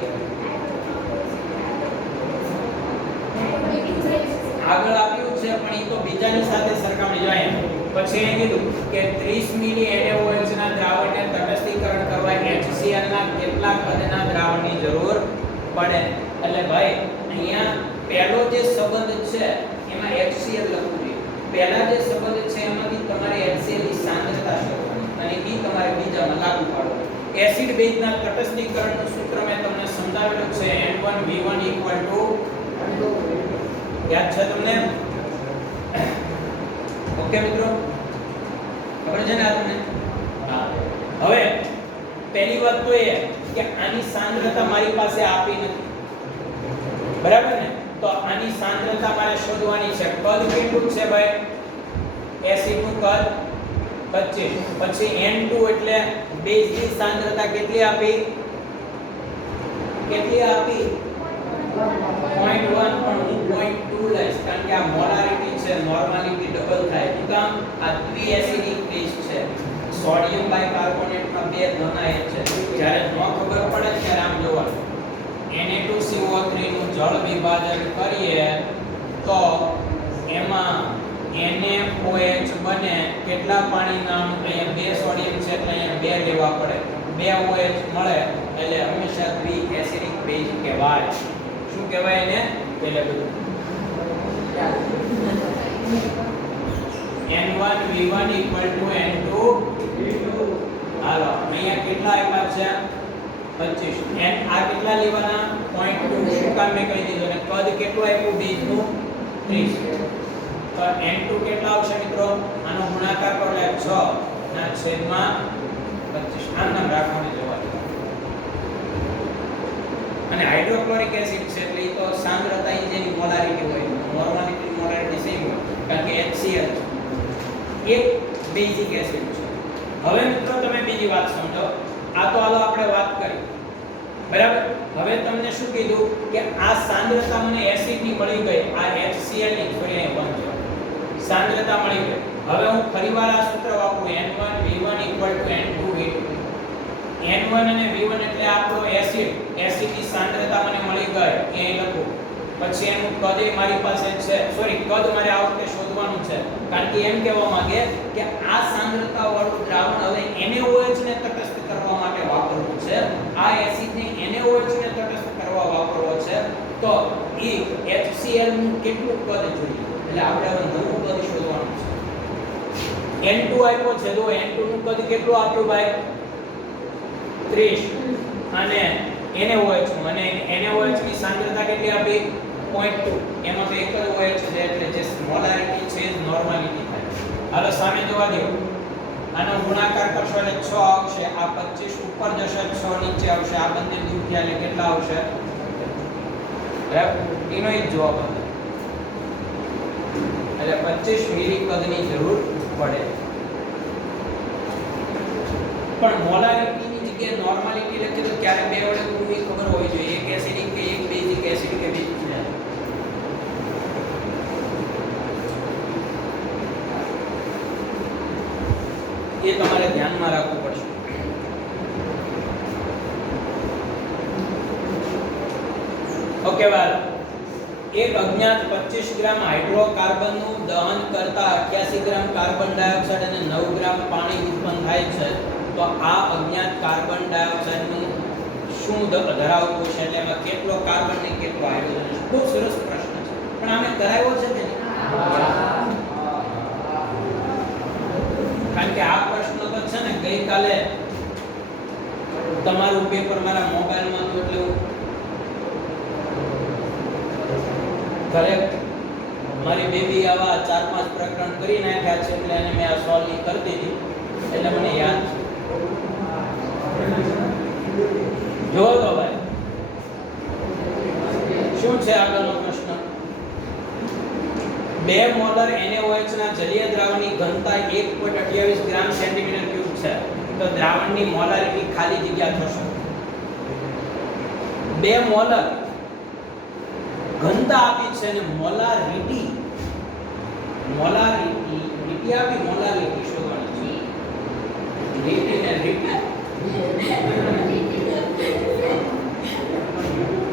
આગળ આપ્યું છે પણ એ તો બીજાની સાથે સરખામણી જાય. પછી એ કીધું કે 30 મિલી NaOH ના દ્રાવણને તટસ્થીકરણ કરવા HCl ના કેટલા કદના દ્રાવણની જરૂર પડે. એટલે ભાઈ અહીંયા પહેલો જે સંબંધ છે એમાં HCl લખવું જોઈએ. પહેલા જે સંબંધ છે એમાંથી તમારે HCl ની સાંદ્રતા શોધવાની અને એ તમારે બીજામાં લાગુ પાડવું. એસિડ બેઝના તટસ્થીકરણનું સૂત્ર મેં તમને સમજાવેલું છે N1V1 યાદ છે તમને? ઓકે મિત્રો, ખબર છે ને આ તમને? હા. હવે પહેલી વાત તો એ કે આની સાંદ્રતા મારી પાસે આપી નથી, બરાબર ને? તો આની સાંદ્રતા મારે શોધવાની છે. કદ કેટલું છે ભાઈ? એસિડ નું કદ 25. પછી N2 એટલે બેઝની સાંદ્રતા કેટલી આપી? કેટલી આપી? 0.1. પણ હું 0.2 લઈશ કારણ કે આ મોલારિટી છે, નોર્માલિટી ડબલ થાય. શું કામ? આ દ્વિએસિડિક બેઝ છે. સોડિયમ બાયકાર્બોનેટમાં બે ધનાયન છે. જ્યારે ન ખબર પડે ત્યારે આમ જોવાનું. Na2CO3 નું જળ વિભાજન કરીએ તો એમાં NaOH બને કેટલા પાણીના? અહીંયા બે સોડિયમ છે એટલે અહીંયા બે લેવા પડે. બે OH મળે એટલે હંમેશા દ્વિએસિડિક બેઝ કહેવાય. શું કહેવાય એને? એટલે બધું N1V1 N2V2. હાલો અહીંયા કેટલા આપ્યા છે? 25. n આ કેટલા લેવાના? 0.2. શું કામ મેં કહી દીધું? અને કદ કેટલું આપ્યું બેઝનું? 30. તો N2 કેટલા આવશે મિત્રો? આનો ગુણાકાર કરો એટલે 6 ના છેદમાં 25. આમ નામ રાખવાની જવાબ. અને હાઇડ્રોક્લોરિક એસિડ છે એટલે ઈ તો સાંદ્રતા જેની મોલારિટી હોય, નોર્માલિટી મોલારિટી સેમ હોય કારણ કે HCl છે. એક બેઝિક એસિડ છે. હવે મિત્રો તમે બીજી વાત સમજો. આ તો હાલો આપણે વાત કરી, બરાબર? હવે તમને શું કીધું કે આ સાંદ્રતા મને એસિડ ની મળી ગઈ, આ HCl ની થોડી અહીં બંધ સાંદ્રતા મળી ગઈ. હવે હું ફરીવાર આ સૂત્ર વાપરું N1V1 N2V2. N1 અને V1 એટલે આપણો એસિડ ની સાંદ્રતા મને મળી ગઈ એ લખું. પછી એનું કદ મારી પાસે છે, સોરી કદ મારે આ વખતે શોધવાનું છે કારણ કે એમ કહેવા માંગે કે આ સાંદ્રતા વાળું દ્રાવણ હવે NaOH ને તટસ્થ કરવા માટે વાપરવું છે. આ એસિડ ને NaOH ને તટસ્થ કરવા વાપરવો છે તો એ HCl નું કેટલું કદ જોઈએ? એટલે આપણે હવે નવું કદ શોધવાનું છે. N2 આપ્યો છે, તો N2 નું કદ કેટલું આપ્યું ભાઈ? 30. અને NaOH અને NaOH ની સાંદ્રતા કેટલી આપી? 0.2. એમાં તો એક જ OH છે એટલે જે મોલારિટી છે એ નોર્માલિટી થાય. હાલો સામે જોવા દો. આનો ગુણાકાર કરશો એટલે 6 આવશે. આ 25 ઉપર જશે, 6 નીચે આવશે. આ બંને દૂર થયા એટલે કેટલા આવશે? બરાબર? એનો જ જવાબ હતો. એટલે 25 મિલી કદની જરૂર પડે. પણ મોલારિટીની જગ્યાએ નોર્માલિટી લખી તો ક્યારે બે વડે પૂરી ખબર હોવી જોઈએ. એક એસિડિક કે એક બેઝિક એસિડ કે બેઝિક છે. એ તમારે ધ્યાનમાં રાખવું પડશે. ઓકે બાર. એક અજ્ઞાત 25 ગ્રામ હાઇડ્રોકાર્બનનું દહન કરતા 88 ગ્રામ કાર્બન ડાયોક્સાઇડ અને 9 ગ્રામ પાણી ઉત્પન્ન થાય છે. તો આ અજ્ઞાત કાર્બન ડાયોક્સાઇડનું શું ધરાવતું છે? એટલે એમાં કેટલો કાર્બન ને કેટલો હાઇડ્રોજન? ખૂબ સરસ પ્રશ્ન છે. પણ આમે કરાવ્યો છે કે કારણ કે આ પ્રશ્ન તો છે ને ગઈકાલે તમારું પેપર મારા મોબાઈલમાં તો એટલે ઘરે મારી બેબી આવા 4-5 પ્રકરણ કરી નાખ્યા છે એટલે એને મેં આ સોલ્વ કરી દીધી એટલે મને યાદ જો તો ભાઈ શું છે આગળનો પ્રશ્ન? 2 મોલર NaOH ના જલીય દ્રાવણની ઘનતા 1.28 ગ્રામ સેન્ટીમીટર ક્યુબ છે તો દ્રાવણની મોલારિટી ખાલી જગ્યા થશે 2 મોલર ઘનતા આપી છે અને મોલારિટી આપી મોલારિટી શોધવાની છે રીટી ને રીટી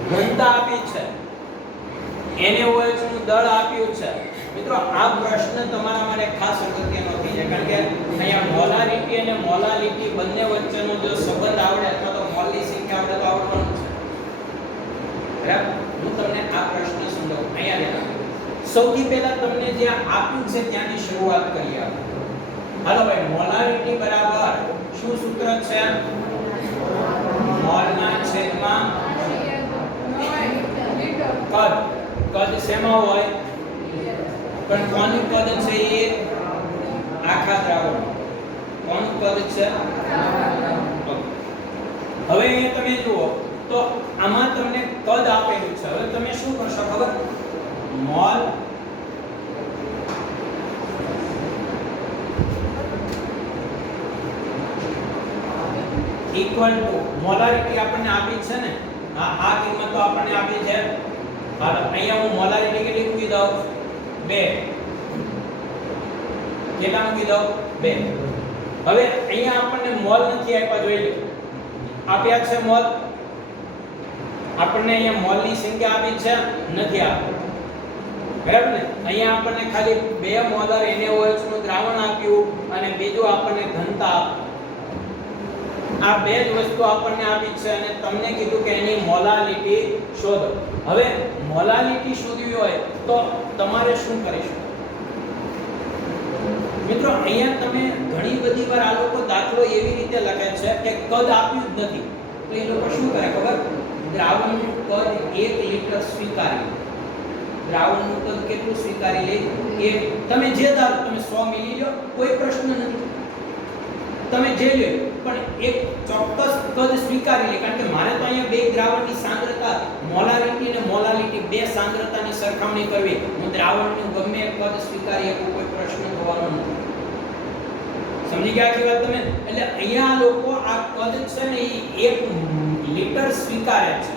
ઘનતા આપી છે NaOH નું દળ આપ્યું છે મિત્રો આ પ્રશ્ન તમારા માટે ખાસ અગત્યનો છે કારણ કે અહીંયા મોલારિટી અને મોલાલિટી બંને વચ્ચેનો જો સંબંધ આવડે અથવા તો મોલની સંખ્યા આવડે તો આવડવાનું છે બરાબર હું તમને આ પ્રશ્ન સમજાવું અહીંયા દેખાય સૌથી પહેલા તમને જે આપ્યું છે ત્યાંની શરૂઆત કરીએ હાલો ભાઈ મોલારિટી બરાબર શું સૂત્ર છે મોલના છેદમાં કદ શેમાં હોય પણ કોનું કદ છે એ આખા દ્રાવણ કોનું કદ છે હવે અહીંયા તમે જુઓ તો આમાં તમને કદ આપેલું છે હવે તમે શું કરશો ખબર મોલ ઇક્વલ ટુ મોલારિટી આપણને આપી છે ને આ કિંમતો આપણને આપી છે હાલો અહીંયા હું મોલારિટી કેટલી મૂકી દઉં 2 કેટલા મૂકી દઉં 2 હવે અહીંયા આપણને મોલ નથી આપ્યા જોઈ લો આપ્યા છે મોલ આપણને અહીંયા મોલની સંખ્યા આપી છે નથી આપી બરાબર ને અહીંયા આપણને ખાલી 2 મોલર NaOH નું દ્રાવણ આપ્યું અને બીજું આપણને ઘનતા આ બે જ વસ્તુ આપણને આપી છે અને તમને કીધું કે એની મોલાલિટી શોધો હવે મોલાલિટી શોધવી હોય તો તમારે શું કરીશું મિત્રો અહીંયા તમે ઘણી બધી વાર આ લોકો દાખલો એવી રીતે લખે છે કે કદ આપ્યું જ નથી તો એ લોકો શું કરે ખબર દ્રાવણનું કદ 1 લિટર સ્વીકારી દ્રાવણનું કદ કેટલું સ્વીકારી લે એ તમે જે ધારો તમે 100 મિલી લો કોઈ પ્રશ્ન નથી તમે જે લો પણ એક ચોક્કસ કદ સ્વીકારી લે કારણ કે મારે તો અહીંયા બે દ્રાવણની સાંદ્રતા મોલારિટી અને મોલાલિટી બે સાંદ્રતાની સરખામણી કરવી હું દ્રાવણનું ગમે કદ સ્વીકારી શકું કોઈ પ્રશ્ન થવાનો નથી સમજી ગયા કે વાત તમે એટલે અહીંયા લોકો આ કદ છે ને એ 1 લિટર સ્વીકારે છે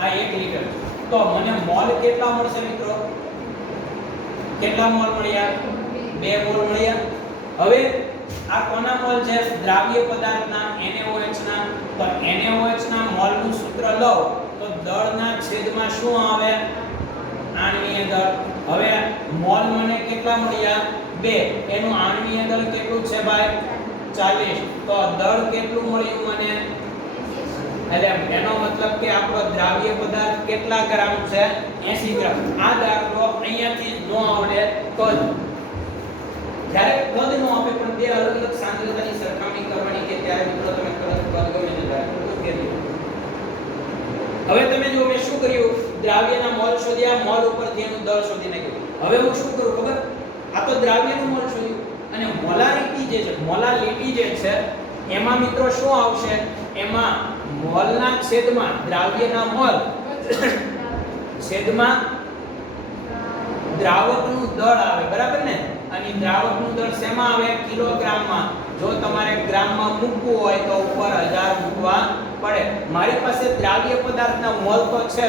આ 1 લિટર તો મને મોલ કેટલા મળશે મિત્રો કેટલા મોલ મળ્યા 2 મોલ મળ્યા હવે આ કોના મોલ છે દ્રાવ્ય પદાર્થના NaOH ના તો NaOH ના મોલ નું સૂત્ર લો તો દળના છેદમાં શું આવે આણ્વીય દળ હવે મોલ મને કેટલા મળ્યા 2 એનું આણ્વીય દળ કેટલું છે ભાઈ 40 તો દળ કેટલું મળ્યું મને એટલે એનો મતલબ કે આપણો દ્રાવ્ય પદાર્થ કેટલા ગ્રામ છે 80 ગ્રામ આ દાખલો અહીંયાથી નો આવડે તો જ્યારે કદ નો આપે પણ બે અલગ અલગ સાંદ્રતાની સરખામણી કરવાની કે ત્યારે મિત્રો તમે કદ ગમે તે દાખલો કરી હવે તમે જો મેં શું કર્યું દ્રાવ્યના મોલ શોધ્યા મોલ ઉપરથી એનું દળ શોધી નાખ્યું હવે હું શું કરું ખબર આ તો દ્રાવ્યનું મોલ શોધ્યું અને મોલાલિટી જે છે એમાં મિત્રો શું આવશે એમાં મોલના છેદમાં દ્રાવ્યના મોલ છેદમાં દ્રાવકનું દળ આવે બરાબર ને અને દ્રાવકનું દળ શેમાં આવે કિલોગ્રામમાં જો તમારે ગ્રામમાં મૂકવું હોય તો ઉપર 1000 મૂકવા પડે મારી પાસે દ્રાવ્ય પદાર્થના મોલ તો છે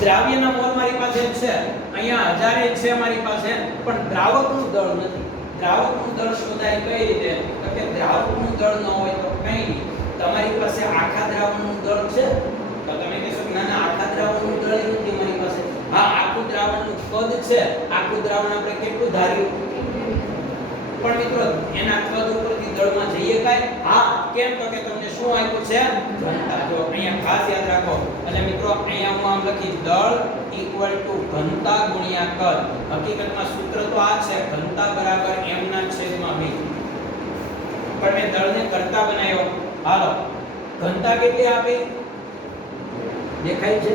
દ્રાવ્યના મોલ મારી પાસે છે અહીંયા 1000 છે મારી પાસે પણ દ્રાવકનું દળ નથી દ્રાવકનું દળ શોધાય કઈ રીતે તો કે દ્રાવકનું દળ ન હોય તો કંઈ નહીં તમારી પાસે આખા દ્રાવણનું દળ છે તો તમે કહેશો ના ના આખા દ્રાવણનું દળ નથી મારી પાસે હા આખું દ્રાવણનું કદ છે આખું દ્રાવણ આપણે કેટલું ધાર્યું પણ મિત્રો એના કદ ઉપરથી દળમાં જઈએ કાય હા કેમ તો કે તમને શું આપ્યું છે ઘનતા જો અહીંયા ખાસ યાદ રાખો એટલે મિત્રો અહીંયા હું આમ લખી દળ ઇક્વલ ટુ ઘનતા ગુણ્યા કદ હકીકતમાં સૂત્ર તો આ છે ઘનતા બરાબર m ના છેદમાં v પણ મેં દળને કરતા બનાવ્યો હાલો ઘનતા કેટલી આપી દેખાય છે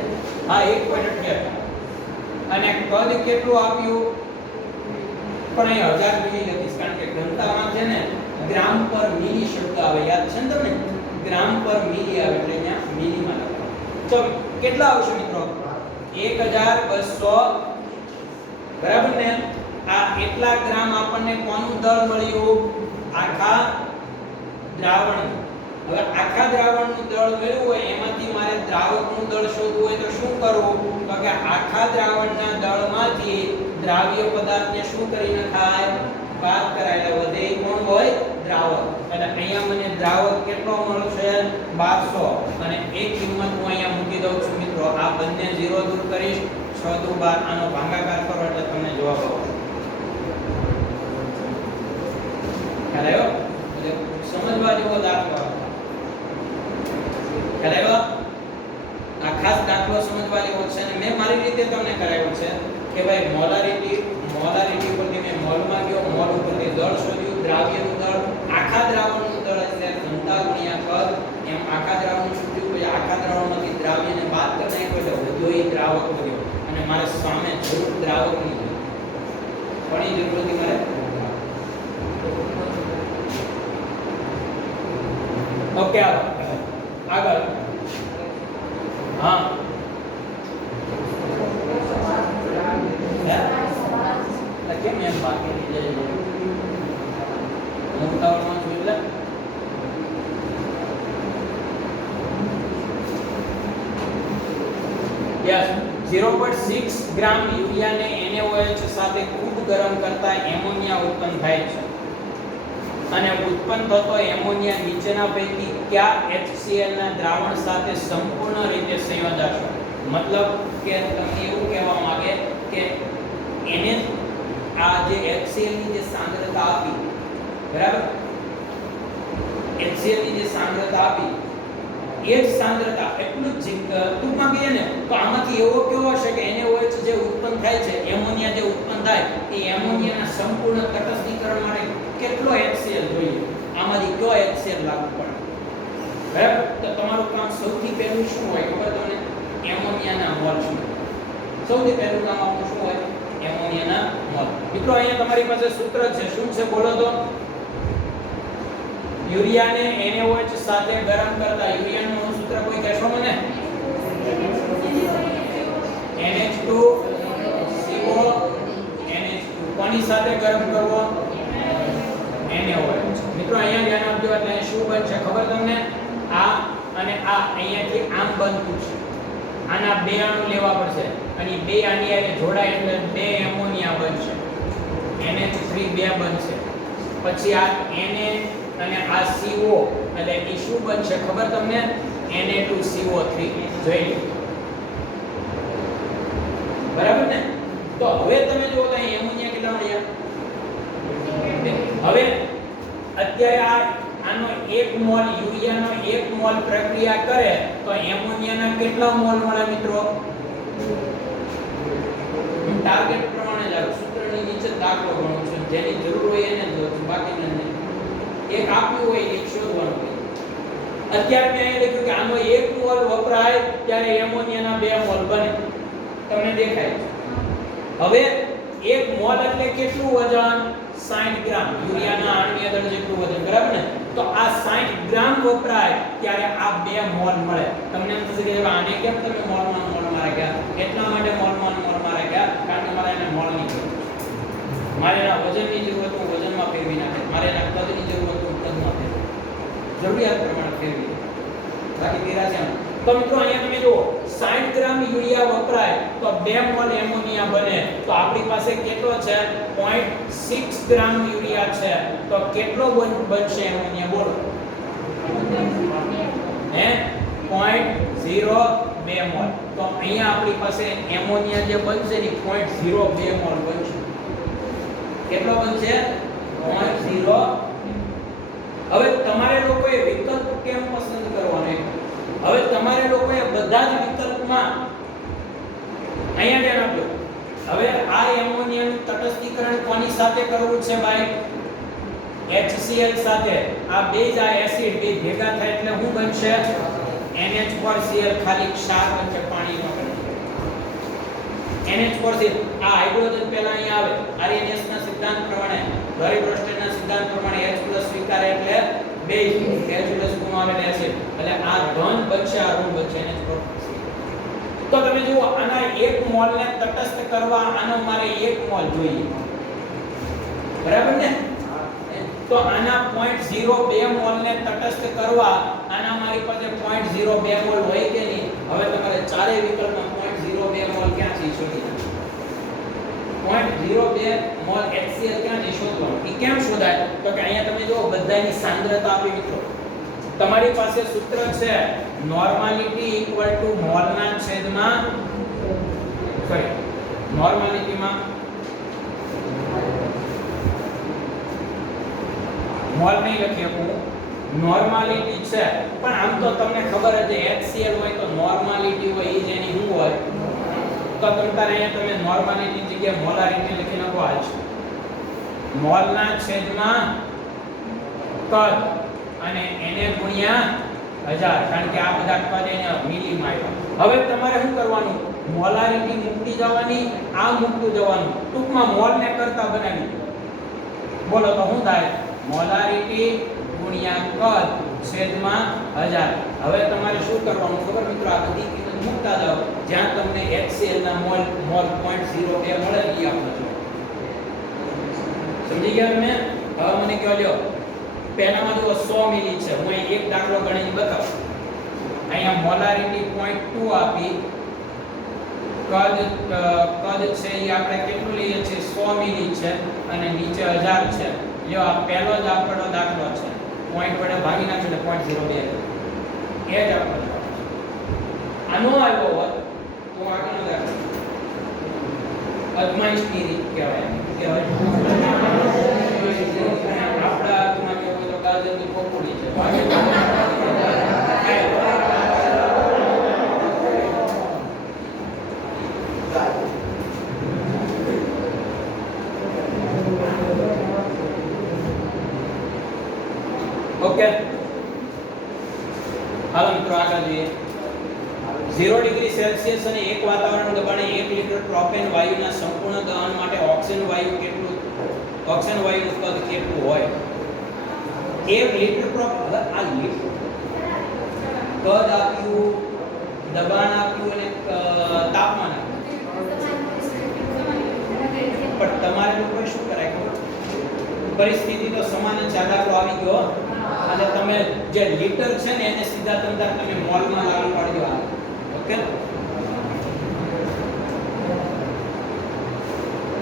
હા 1.8 અને કદ કેટલું આપ્યું પણ અહીં 1000 મિલી લખીશ કારણ કે ઘનતામાં છે ને ગ્રામ પર મિલી શબ્દ આવે યાદ છે ને તમને ગ્રામ પર મિલી આવે એટલે અહીંયા મિલીમાં લખો ચલો કેટલા આવશે મિત્રો 1200 બરાબર ને? આ એટલા ગ્રામ આપણને કોનું દળ મળ્યું? આખા દ્રાવણ. હવે આખા દ્રાવણનું દળ મળ્યું હોય એમાંથી મારે દ્રાવકનું દળ શોધવું હોય તો શું કરવું? તો કે આખા દ્રાવણના દળમાંથી દ્રાવ્ય પદાર્થને શું કરી નખાય? બાદ કરાય. વધે કોણ હોય? દ્રાવક. એટલે અહીંયા મને દ્રાવક કેટલો મળશે? 1200. અને એક કિંમત હું અહીંયા મૂકી દઉં છું મિત્રો. આ બંને 0 દૂર કરીશ. 6 દુ 12. આનો ભાગાકાર કરો એટલે તમને જવાબ આવશે. ખ્યાલ આવ્યો? એટલે સમજવા જેવો દાખલો. ખ્યાલ આવ્યો? આ ખાસ દાખલો સમજવા જેવો છે અને મેં મારી રીતે તમને કરાવ્યો છે કે ભાઈ મોલારિટી પરથી મેં મોલમાં ગયો, મોલ ઉપરથી દળ શોધ્યું, દ્રાવ્યનું દળ, આખા દ્રાવણનું દળ એટલે ઘનતા ગુણ્યા કદ. એમ આખા દ્રાવણનું શોધ્યું, પછી આખા દ્રાવણમાંથી દ્રાવ્યને બાદ કરી નાખ્યો એટલે વધ્યો એ દ્રાવક વધ્યો. અને મારે સામે જરૂર દ્રાવકની છે. કોની જરૂર હતી મારે? ઓકે આગળ. હા કેમ એમ બાકી રહી જાય? હું ઉતાવળમાં છું એટલે યસ 0.6 ગ્રામ યુરિયાને NaOH સાથે ખૂબ ગરમ કરતા એમોનિયા ઉત્પન્ન થાય છે. અને ઉત્પન્ન થતો એમોનિયા નીચેના પૈકી કયા HCl ના દ્રાવણ સાથે સંપૂર્ણ રીતે સંયોજાશે? મતલબ કે તમને એવું કહેવા માંગે કે એને આ જે HCl ની જે સાંદ્રતા આપી, બરાબર? HCl ની જે સાંદ્રતા આપી એ જ સાંદ્રતા એટલું જ ટૂંકમાં કહીએ ને તો આમાંથી એવો કેવો હશે કે NaOH જે ઉત્પન્ન થાય છે, એમોનિયા જે ઉત્પન્ન થાય એ એમોનિયાના સંપૂર્ણ તટસ્થીકરણ માટે કેટલો HCl જોઈએ? આમાંથી કયો HCl લાગુ પડે? બરાબર? તો તમારું કામ સૌથી પહેલું શું હોય ખબર તમને? એમોનિયાના મોલ શું? સૌથી પહેલું કામ આપણું શું હોય? એમોનિયાના મોલ. મિત્રો અહીંયા તમારી પાસે સૂત્ર છે. શું છે બોલો તો? યુરિયાને NaOH સાથે ગરમ કરતા યુરિયાનું સૂત્ર કોઈ કહેશો મને? NH2CO NH2 કોની સાથે ગરમ કરવો? NaOH. મિત્રો અહીંયા ધ્યાન આપજો એટલે શું બનશે ખબર તમને? આ અને આ અહીંયાથી આમ બનતું છે. આના બે અણુ લેવા પડશે અને બે આની સાથે જોડાય એટલે બે એમોનિયા બનશે. NH3 બે બનશે. પછી આ Na અને આ CO એટલે એ શું બનશે ખબર તમને? Na2CO3. જોઈ લો. બરાબર ને? તો હવે તમે જુઓ તો અહીં એમોનિયા કેટલા મળ્યા? હવે અત્યારે આનો 1 મોલ યુરિયાનો 1 મોલ પ્રક્રિયા કરે તો એમોનિયાના કેટલા મોલ મળે મિત્રો? હું ટાર્ગેટ પ્રમાણે જ સૂત્રની નીચે દાખલો ગણું છું. જેની જરૂર હોય એને જ બાકી નહીં. એક આપ્યું હોય એક શોધવાનું હોય. અત્યારે મેં અહીં લખ્યું કે આનો 1 મોલ વપરાય ત્યારે એમોનિયાના 2 મોલ બને. તમને દેખાય છે? હવે 1 મોલ એટલે કેટલું વજન? 60 ગ્રામ. યુરિયાના આણ્વીય દળ જેટલું વજન, બરાબર ને? તો આ 60 ગ્રામ વપરાય ત્યારે આ 2 મોલ મળે. તમને એમ થશે કે આને કેમ તમે મોલમાં રાખ્યા? એટલા માટે મોલમાં રાખ્યા કારણ કે મારે એને મોલની જરૂર છે. મારે એના વજનની જરૂર હતું, વજનમાં ફેરવી નાખે. મારે એના કદની જરૂર હતું, કદમાં ફેરવી. જરૂરિયાત પ્રમાણે ફેરવી. બાકી તેરા છે. તો મિત્રો અહીંયા તમે જુઓ 60 ગ્રામ યુરિયા વપરાય તો 2 મોલ એમોનિયા બને. તો આપણી પાસે કેટલો છે? 0.6 ગ્રામ યુરિયા છે. તો કેટલો બનશે એમોનિયા બોલો? હે 0.02 મોલ. તો અહીંયા આપણી પાસે એમોનિયા જે બનશે ને 0.02 મોલ બનશે. કેટલો બનશે? 0.0. હવે તમારે લોકોએ વિકલ્પ કેમ પસંદ કરવાનો? હવે તમારે લોકોએ બધા જ વિકલ્પમાં અહીંયા ધ્યાન આપજો. હવે આ એમોનિયાનું તટસ્થીકરણ કોની સાથે કરવું છે ભાઈ? HCl સાથે. આ બે જ આ એસિડ બે ભેગા થાય એટલે શું બનશે? NH4Cl. ખાલી ક્ષાર બનશે, પાણીનો બનશે. NH4Cl. આ હાઇડ્રોજન પહેલા અહીંયા આવે. આરએનએસ ના સિદ્ધાંત પ્રમાણે, લોરી-બ્રોસ્ટેડ ના સિદ્ધાંત પ્રમાણે H+ સ્વીકારે એટલે બેઝ H+ ગુણ આવે એસિડ. એટલે આ ધન બનશે, આ ઋણ બનશે NH4Cl. તો તમે જુઓ આના 1 મોલ ને તટસ્થ કરવા આનો મારે 1 મોલ જોઈએ, બરાબર ને? તો આના 0.02 મોલ ને તટસ્થ કરવા આના મારી પાસે 0.02 મોલ હોય કે નહીં? હવે તમારે ચારે વિકલ્પમાં 0.02 મોલ ક્યાંથી શોધી નાખો? 0.02 મોલ HCl ક્યાંથી શોધવાનું? એ કેમ શોધાય? તો કે અહીંયા તમે જો બધાની સાંદ્રતા આપી મિત્રો. તમારી પાસે સૂત્ર છે નોર્માલિટી ઇક્વલ ટુ મોલ ના છેદમાં નોર્માલિટીમાં મોલ નહીં લખી શકું, નોર્માલિટી છે પણ આમ તો તમને ખબર જ છે HCl હોય તો નોર્માલિટી હોય એ જેની શું હોય તો તમારે અહીંયા તમે નોર્માલિટી જગ્યાએ મોલારિટી લખી નાખો. આ છે મોલના છેદમાં કદ અને એને ગુણ્યા 1000, કારણ કે આ બધા કદ એને મિલીમાં આવ્યા. હવે તમારે શું કરવાનું? મોલારિટી મૂકી જવાની, આ મૂકતું જવાનું, ટૂંકમાં મોલ ને કરતા બનાવી. બોલો તો શું થાય? મોલારિટી ગુણ્યા કદ છેદમાં 1000. હવે તમારે શું કરવાનું ખબર મિત્રો? આ બધી કિંમત મૂકતા જાઓ, જ્યાં તમને HCl ના મોલ 0.02 મળે એ આપો છો. સમજી ગયા તમે? હવે મને કહો લ્યો, પહેલામાં જો 100 મિલી છે, હું અહીં એક દાખલો ગણીને બતાવું. અહીંયા મોલારિટી 0.2 આપી, કદ છે એ આપણે કેટલું લઈએ છીએ? 100 મિલી છે અને નીચે 1000 છે. જો આ પહેલો જ આપણો દાખલો છે, પોઈન્ટ વડે ભાગી નાખીને 0.02 એ જ આપણો આનો આવ્યો હોત તો આગળનો દાખલો અજમાઈશની રીત કહેવાય. આપણા હાથમાં કેવું તો ગાજરની પકોડી છે. ઓકે, હાલો મિત્રો આગળ જોઈએ. 0 ડિગ્રી સેલ્સિયસ અને 1 વાતાવરણ દબાણે 1 લિટર પ્રોપેન વાયુના સંપૂર્ણ દહન માટે ઓક્સિજન વાયુનું કદ કેટલું હોય? 1 લિટર પ્રોપેન, આ લિટર કદ આપ્યું, દબાણ આપ્યું અને તાપમાન આપ્યું, પણ તમારે લોકો શું કરાય ખબર? પરિસ્થિતિ તો સમાન જ દાખલો આવી ગયો અને તમે જે લિટર છે ને એને સીધા તમે મોલમાં લાગુ પાડી દો. ઓકે,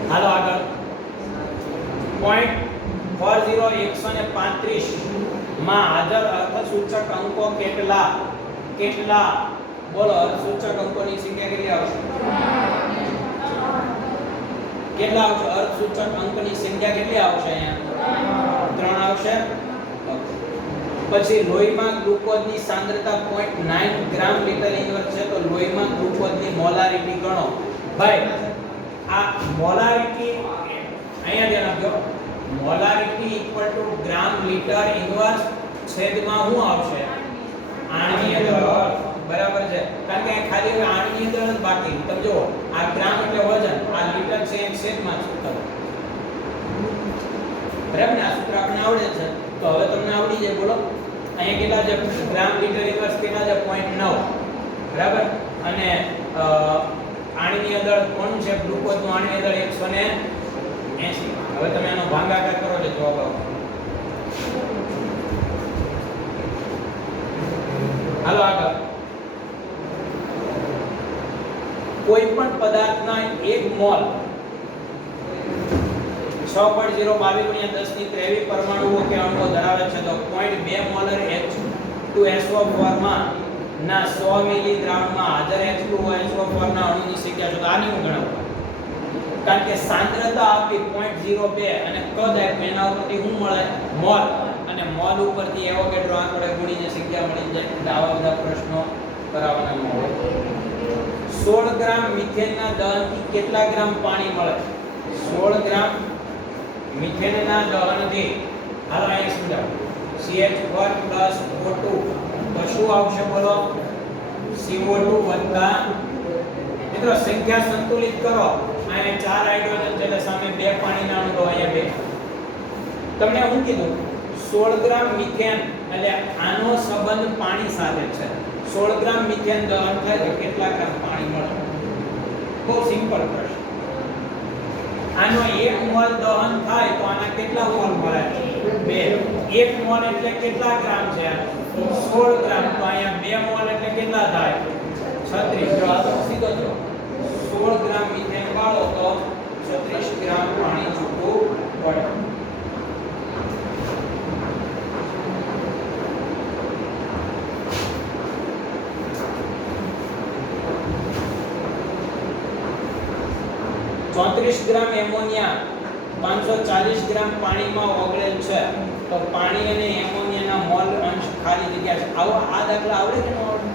હાલો આગળ. 0.40 માં હાજર અર્થસૂચક અંકો કેટલા? બોલો, અર્થસૂચક અંકોની સંખ્યા કેટલી આવશે? કેટલા આવશે? અર્થસૂચક અંકની સંખ્યા કેટલી આવશે? અહીંયા 3 આવશે. પછી લોહીમાં ગ્લુકોઝની સાંદ્રતા 0.9 ગ્રામ લિટર ઇન્વર્સ છે, તો લોહીમાં ગ્લુકોઝની મોલારિટી ગણો. ભાઈ આ મોલારિટી અહીંયા ધ્યાન આપજો. Molarity equal to gram liter inverse છેદમાં શું આવશે? આણ્વીય દળ. બરાબર છે, કારણ કે ખાલી હવે આણ્વીય દળ જ બાકી. તમે જુઓ, આ ગ્રામ એટલે વજન, આ લિટર છે એ છેદમાં સૂત્ર. બરાબર ને? આ સૂત્ર આપણને આવડે છે, તો હવે તમને આવડી જાય. બોલો અહીંયા કેટલા છે? ગ્રામ લિટર ઇન્વર્સ કેટલા છે? 0.9. બરાબર. અને આણ્વીય દળ કોણ છે? ગ્લુકોઝનું આણ્વીય દળ 180. હવે તમે આનો ભાગાકાર કરો એટલે જવાબ આવશે. હાલો આગળ. કોઈ પણ પદાર્થના 1 મોલ 6.022 × 10⁻³ પરમાણુઓ કે અણુઓ ધરાવે છે, તો 0.2 મોલર H2SO4 માં ના 100 મિલી દ્રાવણમાં હાજર H2SO4 ના અણુની સંખ્યા છે. તો આની હું ગણવું, કારણ કે સાંદ્રતા આપી 0.02 અને કદ આપ્યું, એના ઉપરથી શું મળે? મોલ. અને મોલ ઉપરથી એવોગેડ્રો આંકડે ગુણીને સંખ્યા મળી જાય. એટલે આવા બધા પ્રશ્નો કરાવવાના હોય. 16 ગ્રામ મિથેનના દહનથી કેટલા ગ્રામ પાણી મળે? 16 ગ્રામ મિથેનના દહનથી, હાલો અહીંયા સમજાવો. CH4 O2 તો શું આવશે? બોલો, CO2 વત્તા, મિત્રો સંખ્યા સંતુલિત કરો. અહીંયા 4 હાઇડ્રોજન છે એટલે સામે 2 પાણીના અણુ, તો અહીંયા 2. તમને હું કીધું 16 ગ્રામ મિથેન એટલે આનો સંબંધ પાણી સાથે છે. 16 ગ્રામ મિથેન દહન થાય તો કેટલા ગ્રામ પાણી મળે? બહુ સિમ્પલ પ્રશ્ન. આનો 1 મોલ દહન થાય તો આના કેટલા મોલ મળે? 2. 1 મોલ એટલે કેટલા ગ્રામ છે? 16 ગ્રામ. તો અહીંયા 2 મોલ એટલે કેટલા થાય? 36. જો આ તો સીધો જો 16 ગ્રામ મિથેન વાળો તો 36 ગ્રામ પાણી છૂટું પડે. ગ્રામ એમોનિયા 540 ગ્રામ પાણીમાં ઓગળેલ છે. તો પાણી અને એમોનિયાના મોલ અંશ ખાલી જગ્યા છે. આવો આ દાખલા આવડે કે ન આવડે?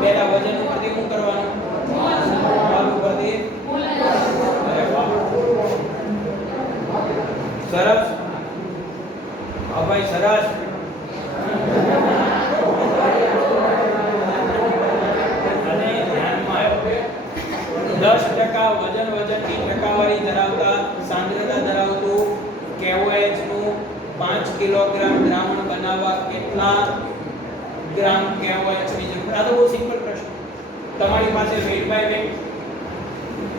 પહેલા વજન ઉપરથી શું કરવાનું? મોલ ઉપરથી મોલ. અરે વાહ, સરસ. હા ભાઈ સરસ. અને ધ્યાનમાં આવ્યો 10% વજનની ટકાવારી ધરાવતા સાંદ્રતા ધરાવતું KOH નું 5 કિલોગ્રામ દ્રાવણ બનાવવા કેટલા ગ્રામ KOH ની જરૂર? આ તો બહુ સિમ્પલ પ્રશ્ન. તમારી પાસે વેટ બાય વેટ,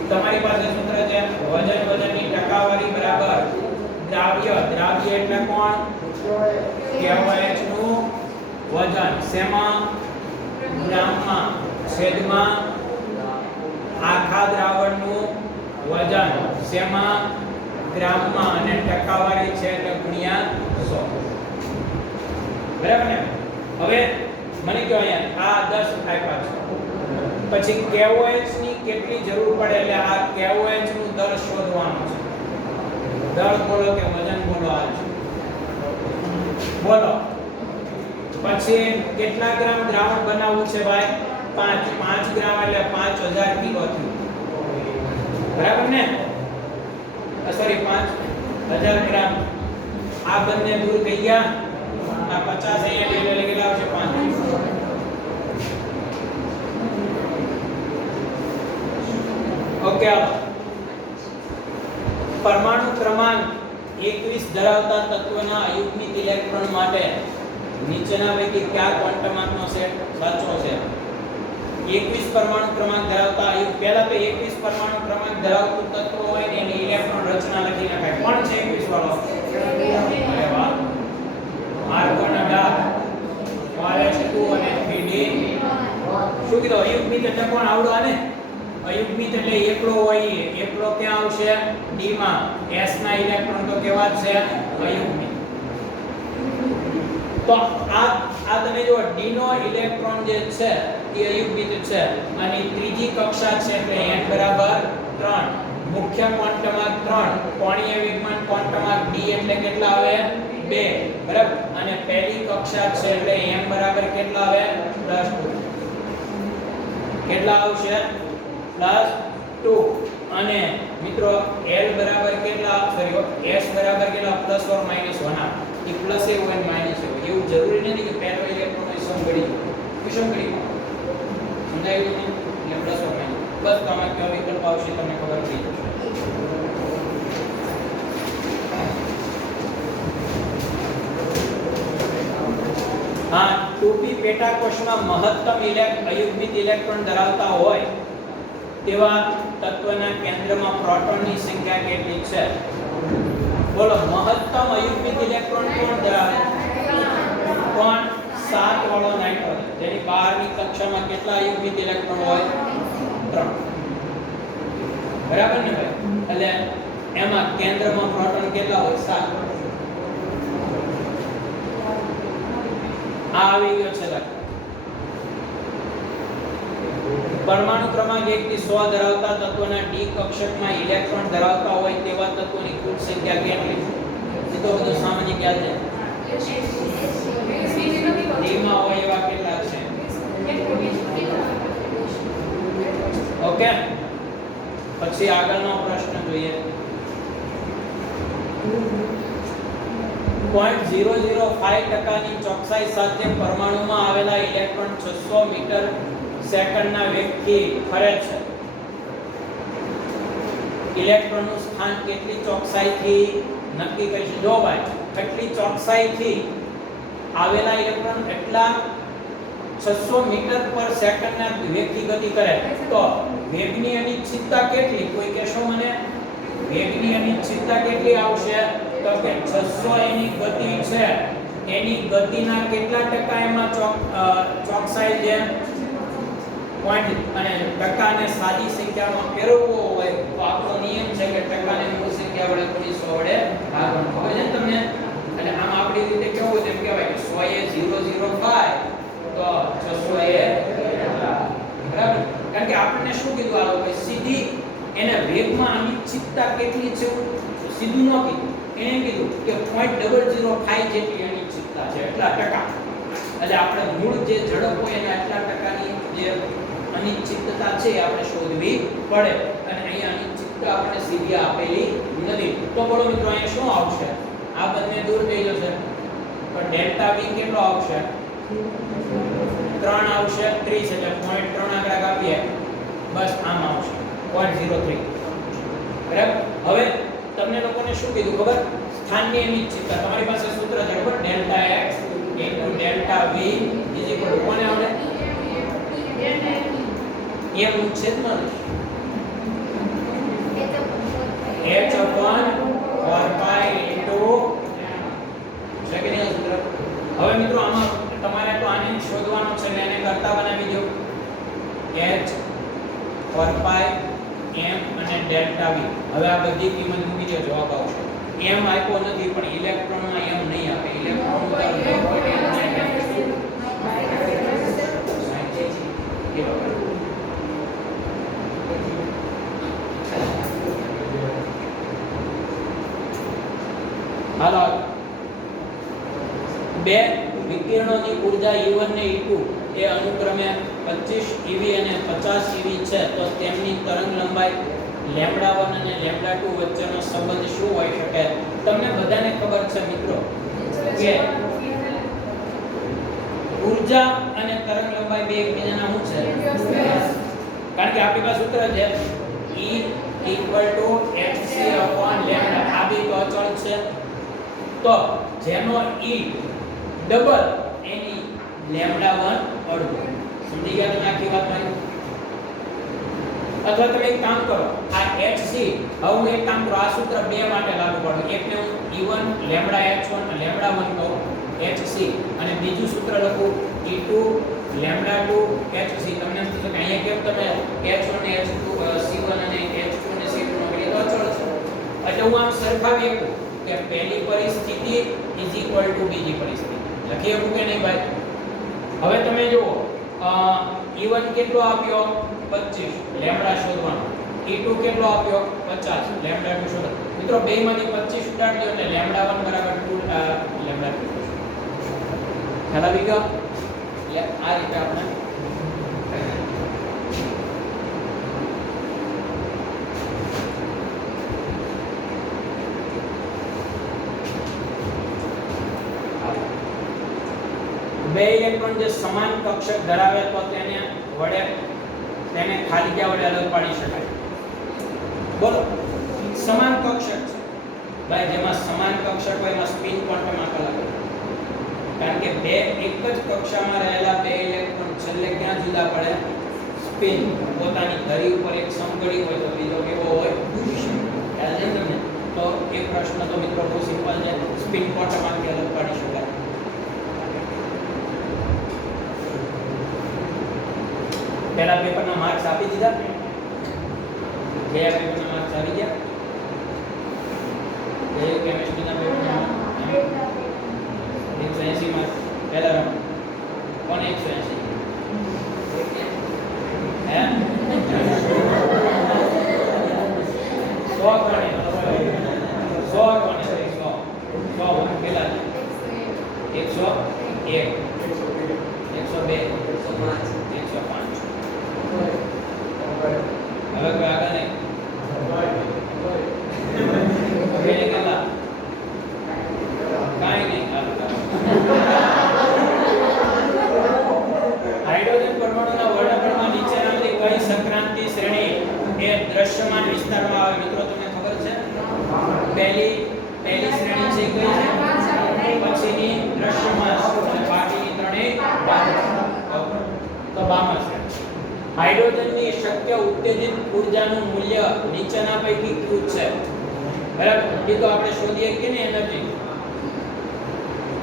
તમારી પાસે સૂત્ર છે વજનની ટકાવારી બરાબર દ્રાવ્ય એટલે કોણ? KOH નું વજન શેમાં? ગ્રામમાં, છેદમાં આખા દ્રાવણનું વજન શેમાં? ગ્રામમાં, અને ટકાવારી છે એટલે ગુણ્યા 100. બરાબર ને? હવે મને કહો અહીંયા આ 10 આપ્યા છે, પછી KOH ની કેટલી જરૂર પડે? એટલે આ KOH નું દર શોધવાનું છે. દર બોલો કે વજન બોલો? આ છે બોલો. પછી કેટલા ગ્રામ દ્રાવણ બનાવવું છે ભાઈ? 5 ગ્રામ એટલે 5000 કિલો થયું. બરાબર ને? સોરી 5000 ગ્રામ. આ બંને દૂર થઈ ગયા. આ 50 અહીંયા એટલે કેટલા આવશે? 5. ઓકે. પરમાણુ ક્રમાંક 21 ધરાવતા તત્વના અયુગ્મિક ઇલેક્ટ્રોન માટે નીચેના પૈકી કયા ક્વોન્ટમાર્કનો સેટ સાચો છે? 21 પરમાણુ ક્રમાંક ધરાવતા પહેલા તો 21 પરમાણુ ક્રમાંક ધરાવતું તત્વ હોય ને એની ઇલેક્ટ્રોન રચના લખી નખાય. કોણ છે 21 વાળો? અરે વાહ, આર્ગોન 18 RH2 અને 3D. શું કીધું? અયુગ્મિત એટલે કોણ? આવડો આને અયુગ્મિત એટલે એકલો હોય. એકલો ક્યાં આવશે? D માં. S ના ઇલેક્ટ્રોન તો કેવા છે? અયુગ્મિત. તો આ તમે જો D નો ઇલેક્ટ્રોન જે છે એ અયુગ્મિત છે અને ત્રીજી કક્ષા છે એટલે n બરાબર 3. મુખ્ય ક્વોન્ટમાર્ક 3, કોણીય વેગમાન ક્વોન્ટમાર્ક D એટલે કેટલા આવે? 2. બરાબર. અને પહેલી કક્ષા છે એટલે m બરાબર કેટલા આવે? +2. કેટલા આવશે? +2. અને મિત્રો L બરાબર કેટલા? સોરી S બરાબર કેટલા? + or -1. એ પ્લસ એ હોય માઈનસ એ હોય. એવું જરૂરી નથી કે પહેલો ઇલેક્ટ્રોન હોય સમગડી વિષમગડી સમજાયું ને? એટલે પ્લસ ઓર માઈનસ. બસ તમે કયો વિકલ્પ આવશે તમને ખબર પડી જશે. હા, 2p પેટા કોષમાં મહત્તમ અયુગ્મિત ઇલેક્ટ્રોન ધરાવતા હોય તેવા તત્વના કેન્દ્રમાં પ્રોટોનની સંખ્યા કેટલી છે? બોલો. મહત્તમ અયુગ્મિત ઇલેક્ટ્રોન કોણ ધરાવે? કોણ? 7 વાળો નાઇટ્રોજન. જેની બહારની કક્ષામાં કેટલા અયુગ્મિત ઇલેક્ટ્રોન હોય? 3. બરાબર ને ભાઈ? એટલે એમાં કેન્દ્રમાં પ્રોટોન કેટલા હોય? 7. આ આવી ગયો છે દાખલો. પરમાણુ ક્રમાંક 1 થી 100 ધરાવતા તત્વના D કક્ષકમાં ઇલેક્ટ્રોન ધરાવતા હોય તેવા તત્વોની કુલ સંખ્યા કેટલી છે? એ તો બધું સામાન્ય ખ્યાલ છે. D માં હોય એવા કેટલા છે? ઓકે. પછી આગળનો પ્રશ્ન જોઈએ. 0.005% ની ચોકસાઈ સાથે પરમાણુમાં આવેલા ઇલેક્ટ્રોન 600 મીટર સેકન્ડના વેગથી ફરે છે. ઇલેક્ટ્રોનનું સ્થાન કેટલી ચોકસાઈથી નક્કી કરીશું? જો ભાઈ કેટલી ચોકસાઈથી આવેલા ઇલેક્ટ્રોન એટલા 600 મીટર પર સેકન્ડના વેગથી ગતિ કરે તો વેગની અનિશ્ચિતતા કેટલી? કોઈ કહેશો મને વેગની અનિશ્ચિતતા કેટલી આવશે? તો કે 600 એની ગતિ છે, એની ગતિના કેટલા ટકા એમાં ચોકસાઈ છે? પોઈન્ટ અને ટકાને સાદી સંખ્યામાં ફેરવવો હોય તો આપણો નિયમ છે કે ટકાને મૂળ સંખ્યા વડે ગુણી 100 વડે ભાગવાનું. ખબર છે તમને? એટલે આમ આપણી રીતે કેવું છે એમ કહેવાય કે 100 એ 005 તો 600 એ બરાબર. કારણ કે આપણને શું કીધું આ લોકો સીધી એને વેગમાં અનિશ્ચિતતા કેટલી છે સીધું ન કીધું, એને કીધું કે 0.005 જેટલી અનિશ્ચિતતા છે એટલા ટકા. એટલે આપણે મૂળ જે ઝડપ હોય એના એટલા ટકાની જે અનિશ્ચિતતા છે આપણે શોધવી પડે અને અહીંયા અનિશ્ચિતતા આપણે સીધી આપેલી નથી. તો બોલો મિત્રો અહીંયા શું આવશે? આ બંને દૂર થઈ જશે તો ડેલ્ટા v કેટલો આવશે? 3 આવશે. 30 એટલે 0.3 આંકડા કાપીએ બસ આમ આવશે 0.03 બરાબર. હવે તમને લોકોને શું કીધું ખબર? સ્થાનની અનિશ્ચિતતા. તમારી પાસે સૂત્ર છે ખબર? ડેલ્ટા x ડેલ્ટા v કોને આવડે? એમ છેદમાં h upon 4 pi into second સૂત્ર. હવે મિત્રો આમાં તમારે તો આને શોધવાનું છે એટલે એને કરતા બનાવી દો. h 4 pi m અને ડેલ્ટા v. હવે આ બધી કિંમત મૂકી દો, જવાબ આવશે. m આપ્યો નથી પણ ઇલેક્ટ્રોનમાં m નહીં આપે. ઇલેક્ટ્રોન ઉતારો 0.9 હાલો. બે વિકિરણોની ઊર્જા E1 ને E2 એ અનુક્રમે 25 eV અને 50 eV છે તો તેમની તરંગ લંબાઈ λ1 અને λ2 વચ્ચેનો સંબંધ શું હોઈ શકે? તમને બધાને ખબર છે મિત્રો કે ઊર્જા અને તરંગ લંબાઈ બે એકબીજાના શું છે? કારણ કે આપણી પાસે સૂત્ર છે E hc λ. આ બે તો અચળ છે તો જેનો E ડબલ એની λ1 અડધો. સમજી ગયા તમે આખી વાત મારી? અથવા તમે એક કામ કરો આ hc હવે હું એક કામ કરો આ સૂત્ર બે માટે લાગુ પાડું. એકને હું E1 λh1 λ1 કહું hc અને બીજું સૂત્ર લખું E2 λ2 hc. તમને એમ થશે કે અહીંયા કેમ તમે h1 ને h2 c1 અને h2 ને c2 નો કરીએ તો અચળ છે. એટલે હું આમ સરખાવી શકું કે પહેલી પરિસ્થિતિ બીજી પરિસ્થિતિ લખી શકું કે નહીં ભાઈ? હવે તમે જુઓ E1 કેટલો આપ્યો? 25 લેમ્બડા શોધવાનો. E2 કેટલો આપ્યો? 50 લેમ્બડા શોધો. મિત્રો બેયમાંથી 25 ઉડાડી દો એટલે λ1 બરાબર 2 λ2. ખ્યાલ આવી ગયો? એટલે આ રીતે આપણે બે ઇલેક્ટ્રોન જે સમાન કક્ષક ધરાવે તો તેને ખાલી જગ્યા વડે અલગ પાડી શકાય. બોલો સમાન કક્ષક છે ભાઈ, જેમાં સમાન કક્ષક હોય એમાં સ્પિન ક્વોન્ટમ આંકડા લાગે. કારણ કે બે એક જ કક્ષામાં રહેલા બે ઇલેક્ટ્રોન છેલ્લે ક્યાં જુદા પડે? સ્પિન. પોતાની ધરી ઉપર એક સમઘડી હોય તો બીજો કેવો હોય? ખ્યાલ છે તમને? તો એક પ્રશ્ન તો મિત્રો બહુ સિમ્પલ છે. સ્પિન ક્વોન્ટમ આંકડા અલગ પાડી શકાય. પહેલા પેપરના માર્ક્સ આપી દીધા? ગયા પેપરના માર્ક્સ આવી ગયા? ગયો કેમિસ્ટ્રીના પેપરના 180 માર્ક્સ પહેલા રાઉન્ડ. કોને 180? હે 100 કોને? 100 કોને? 100 પહેલા 101 102 105 હવે કોઈ આગળ નહીં. હવે ને કેટલા? કાંઈ નહીં. હાઇડ્રોજન પરમાણુના વર્ણપટમાં નીચેનામાંથી કઈ સંક્રાંતિ શ્રેણી એ દ્રશ્યમાન વિસ્તારમાં આવે? મિત્રો તમને ખબર છે? પહેલી શ્રેણી છે કઈ છે? પછીની દ્રશ્યમાન અને બાકીની ત્રણેય તો બામાં છે હાઇડ્રોજનની શક્ય ઉત્તેજિત ઊર્જાનું મૂલ્ય નીચેના પૈકી કયું છે બરાબર એ તો આપણે શોધીએ કે ને એનર્જી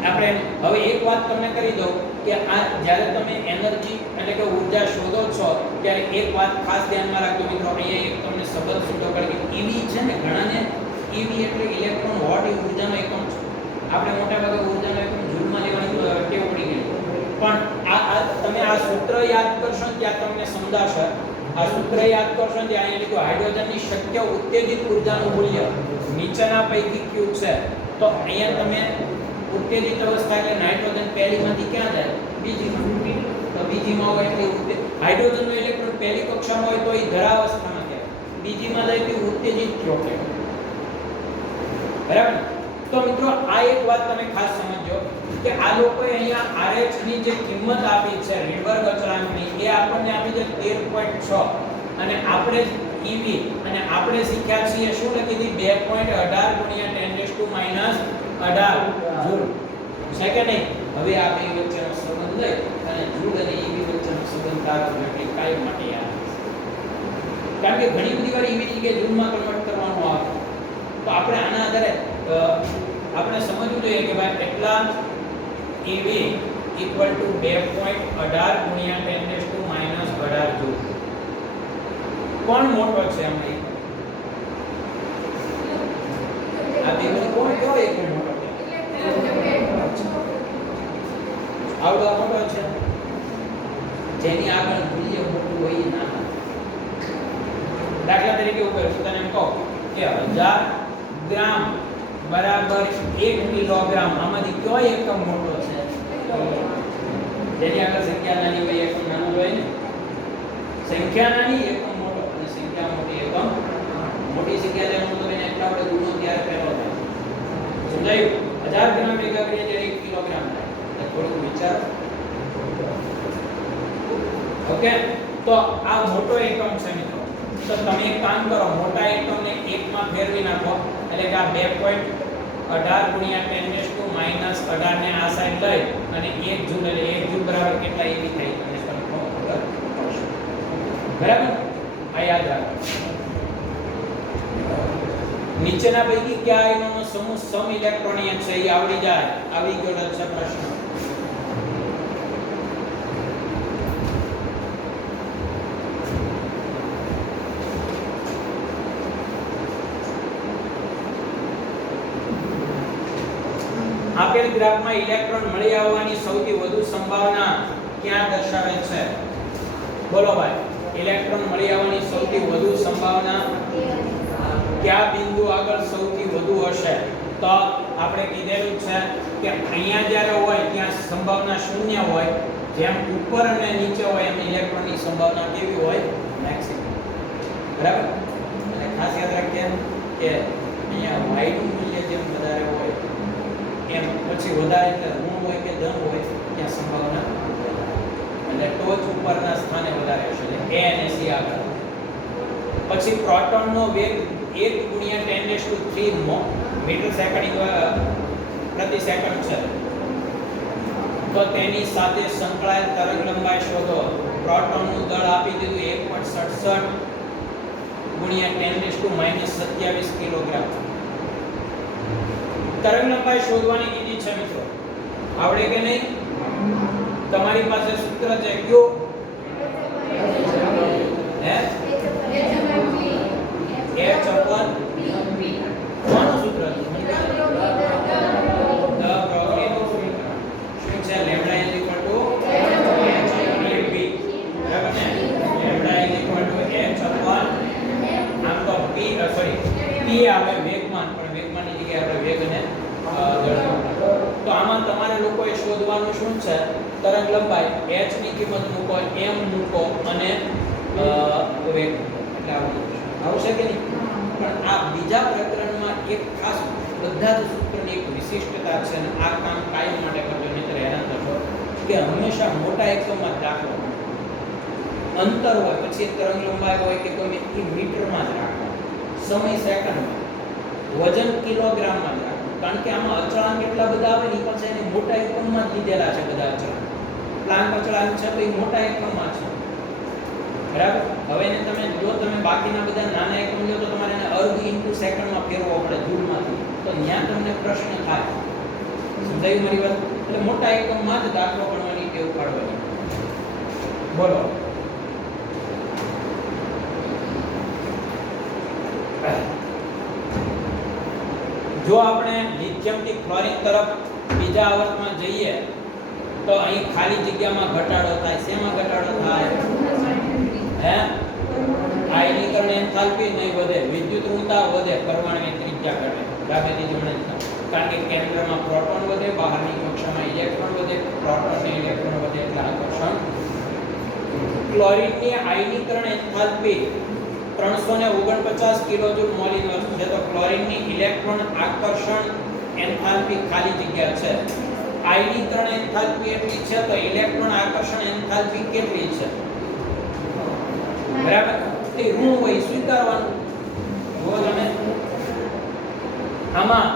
આપણે હવે એક વાત તમને કરી દઉં કે આ જ્યારે તમે એનર્જી એટલે કે ઊર્જા શોધો છો ત્યારે એક વાત ખાસ ધ્યાનમાં રાખજો મિત્રો અહીંયા એક તમને શબ્દ છૂટો કરી કે ઈવી છે ને ઘણાને ઈવી એટલે ઇલેક્ટ્રોન વોટ એ ઊર્જાનો એકમ છે આપણે મોટા ભાગે ઊર્જાનો એકમ જૂલમાં લેવાની ટેવ પડી ગઈ પણ આ તમે આ સૂત્ર યાદ કરશો ત્યાં તમને સમજાશે આ સૂત્ર યાદ કરશો ત્યાં અહીંયા લખ્યું હાઇડ્રોજનની શક્ય ઉત્તેજિત ઊર્જાનું મૂલ્ય નીચેના પૈકી કયું છે તો અહીંયા તમે ઉત્તેજિત અવસ્થા એટલે નાઇટ્રોજન પહેલીમાંથી ક્યાં જાય બીજીમાં તો બીજીમાં હોય એટલે હાઇડ્રોજનનો ઇલેક્ટ્રોન પહેલી કક્ષામાં હોય તો એ ધરાવસ્થામાં જાય બીજીમાં જાય તો ઉત્તેજિત થયો કહેવાય બરાબર તો મિત્રો આ એક વાત તમે ખાસ સમજો કે આ લોકોએ અહીંયા RH ની જે કિંમત આપી છે રીડબર્ગ અચળાંકની એ આપણને આપી છે 13.6 અને આપણે EV અને આપણે શીખ્યા છીએ શું લખી હતી 2.18 × 10⁻18 જૂલ છે કે નહીં હવે આ બે વચ્ચેનો સંબંધ લઈ અને જૂલ અને EV વચ્ચેનો સંબંધ તારવવો એટલે કાયમ માટે યાદ કારણ કે ઘણી બધી વાર EV ની જગ્યાએ જૂલમાં કન્વર્ટ કરવાનું આવે તો આપણે આના આધારે આપણે સમજવું જોઈએ કે ભાઈ એટલા EV = 2.18 × 10⁻18 જૂલ કોણ મોટો છે આમાં આ બેમાંથી કોણ કયો એક મોટો છે આવડો મોટો છે જેની આગળ મૂલ્ય મોટું હોય એ નાના દાખલા તરીકે ઉપર તને એમ કહો કે 1000 ગ્રામ બરાબર 1 કિલોગ્રામ આમાંથી કયો એકમ મોટો છે જેની આગળ સંખ્યા નાની હોય એકમ નાનો હોય ને સંખ્યા નાની એકમ મોટો અને સંખ્યા મોટી એકમ મોટી સંખ્યા જેનો મતલબ એને એટલા વડે ગુણો ત્યારે પહેલો થાય સમજાયું 1000 ગ્રામ ભેગા કરીએ ત્યારે 1 કિલોગ્રામ થાય એટલે થોડું વિચાર ઓકે તો આ મોટો એકમ છે મિત્રો તો તમે એક કામ કરો મોટા એકમને 1 માં ફેરવી નાખો એટલે કે આ 2.18 × 10⁻18 ને આ સાઈડ લઈ અને 1 જૂલ એટલે 1 જૂલ બરાબર કેટલા EV થાય તમને કન્ફર્મ ખબર પડશે બરાબર આ યાદ રાખો નીચેના પૈકી કયા આયનોનો સમૂહ સમ ઇલેક્ટ્રોનીય છે એ આવડી જાય આવી ગયો છે પ્રશ્ન આપેલ ગ્રાફમાં ઇલેક્ટ્રોન મળી આવવાની સૌથી વધુ સંભાવના ક્યાં દર્શાવે છે બોલો ભાઈ ઇલેક્ટ્રોન મળી આવવાની સૌથી વધુ સંભાવના કયા બિંદુ આગળ સૌથી વધુ હશે તો આપણે કીધેલું છે કે અહીંયા જ્યારે હોય ત્યાં સંભાવના શૂન્ય હોય જેમ ઉપર અને નીચે હોય એમ ઇલેક્ટ્રોનની સંભાવના કેવી હોય મેક્સિમમ બરાબર અને ખાસ યાદ રાખીએ કે અહીંયા y નું મૂલ્ય જેમ વધારે હોય એમ પછી વધારે એટલે ઋણ હોય કે ધન હોય ત્યાં સંભાવના એટલે ટોચ ઉપરના સ્થાને વધારે હશે એટલે a અને c આગળ પછી પ્રોટોનનો વેગ 1 × 10⁻³ મીટર સેકન્ડ પ્રતિ સેકન્ડ છે તો તેની સાથે સંકળાયેલ તરંગ લંબાઈ શોધો પ્રોટોનનું દળ આપી દીધું 1.67 × 10⁻⁻27 કિલોગ્રામ તરંગ લંબાઈ શોધવાની કીધી છે મિત્રો આવડે કે નહીં તમારી પાસે સૂત્ર છે કયો હે h/v કોનું સૂત્ર છે ધ બ્રોગ્લીનું સૂત્ર શું છે લેમ્ડા h/v બરાબર ને લેમ્ડા h/h આમ તો p આવે વેગમાન પણ વેગમાનની જગ્યાએ આપણે વેગ અને તો આમાં તમારે લોકોએ શોધવાનું શું છે તરંગ લંબાઈ h ની કિંમત મૂકો m મૂકો અને વેગ એટલે આવશે કે નહીં પણ આ બીજા પ્રકરણમાં એક ખાસ બધા જ સૂત્રની એક વિશિષ્ટતા છે અને આ કામ કાયમ માટે કરજો નહીંતર હેરાન થશો કે હંમેશા મોટા એકમમાં દાખલો અંતર હોય પછી તરંગ લંબાઈ હોય કે કોઈ એ મીટરમાં જ રાખો સમય સેકન્ડમાં વજન કિલોગ્રામમાં જ રાખો કારણ કે આમાં અચળાંક એટલા બધા આવે ને પણ છે એને મોટા એકમમાં જ લીધેલા છે બધા અચળાંક પ્લાન પર ચલાવ્યું છે તો એ મોટા એકમમાં છે, બરાબર. હવે એને તમે જો તમે બાકીના બધા નાના એકમ લો તો તમારે એને અર્ધ ઇન્ટુ સેકન્ડમાં ફેરવવો પડે જૂલમાંથી, તો ત્યાં તમને પ્રશ્ન થાય. સમજાયું મારી વાત? એટલે મોટા એકમમાં જ દાખલો ગણવાની ટેવ પાડવાની. બોલો. જો આપણે લિથિયમ થી ક્લોરીન તરફ બીજા આવર્તમાં જઈએ તો અહીં ખાલી જગ્યામાં ઘટાડો થાય. શેમાં ઘટાડો થાય? હે? આયનીકરણ એન્થાલ્પી નહીં વધે, વિદ્યુત ઋણતા વધે, પરમાણુની ત્રિજ્યા ઘટે. ડાબેથી જમણે કારણ કે કેન્દ્રમાં પ્રોટોન વધે, બહારની કક્ષામાં ઇલેક્ટ્રોન વધે, પ્રોટોન અને ઇલેક્ટ્રોન વધે એટલે આકર્ષણ. ક્લોરીનની આયનીકરણ એન્થાલ્પી 349 કિલોજૂલ મોલ ઇન્વર્સ છે, તો ક્લોરીનની ઇલેક્ટ્રોન આકર્ષણ એન્થાલ્પી ખાલી જગ્યા છે. આયનીકરણ એન્થાલ્પી એટલી છે તો ઇલેક્ટ્રોન આકર્ષણ એન્થાલ્પી કેટલી છે? બરાબર. તે ઋણ હોય સ્વીકારવાનું. જો તમે આમાં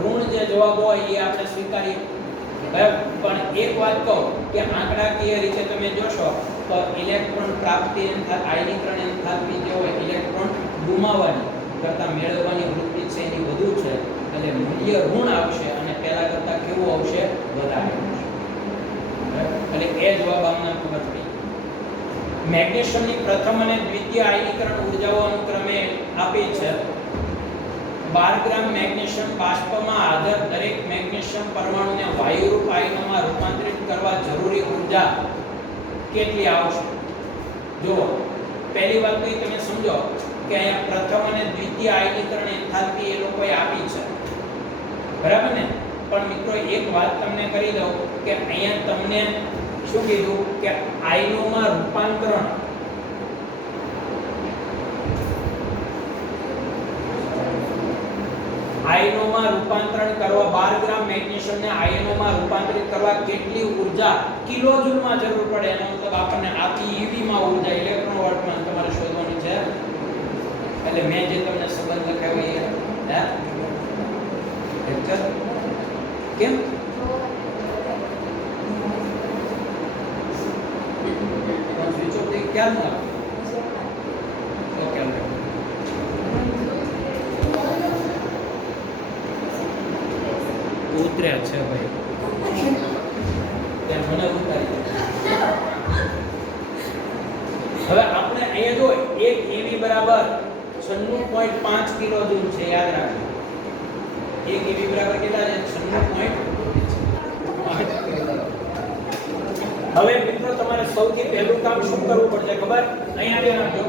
ઋણ જે જવાબ હોય એ આપણે સ્વીકારીએ, બરાબર. પણ એક વાત કહું કે આંકડાકીય રીતે તમે જોશો તો ઇલેક્ટ્રોન પ્રાપ્તિ આયનીકરણ એન્થાલ્પી જે હોય ઇલેક્ટ્રોન ગુમાવવાની કરતા મેળવવાની વૃત્તિ છે એની વધુ છે, એટલે મૂલ્ય ઋણ આવશે અને પહેલા કરતા કેવું આવશે? વધારે આવશે. એટલે એ જવાબ આમને ખબર પડી. મેગ્નેશિયમની પ્રથમ અને દ્વિતીય આયનીકરણ ઊર્જાઓ અનુક્રમે આપી છે. 12 ગ્રામ મેગ્નેશિયમ બાષ્પમાં હાજર દરેક મેગ્નેશિયમ પરમાણુને વાયુરૂપ આયનોમાં રૂપાંતરિત કરવા જરૂરી ઊર્જા કેટલી આવશે? જો પહેલી વાત તો તમે સમજો કે અહીંયા પ્રથમ અને દ્વિતીય આયનીકરણ એન્થાલ્પી એ લોકોએ આપી છે, બરાબર ને? પણ મિત્રો એક વાત તમને કરી દઉં કે અહીંયા તમને શું કીધું કે આયનોમાં રૂપાંતરણ કરવા 12 ગ્રામ મેગ્નેશિયમને આયનોમાં રૂપાંતરિત કરવા કેટલી ઊર્જા કિલોજૂલમાં જરૂર પડે? એનો મતલબ આપણને આપી EV માં ઊર્જા ઇલેક્ટ્રોન વોલ્ટમાં તમારે શોધવાની છે. એટલે મેં જે તમને સંબંધ લખાવ્યો એ લેક્ચર કેમ સ્વિચ ઓફ થઈ ક્યાં ના? ઓકે ઉતર્યા છે ભાઈ, ત્યાં મને ઉતારી દે. હવે આપણે અહીંયા જો 1 EV બરાબર 96.5 કિલોજૂલ છે, યાદ રાખજો. 1 EV બરાબર કેટલા છે? 96.5. હવે મિત્રો તમારે સૌથી પહેલું કામ શું કરવું પડશે ખબર? અહીંયા ધ્યાન રાખજો.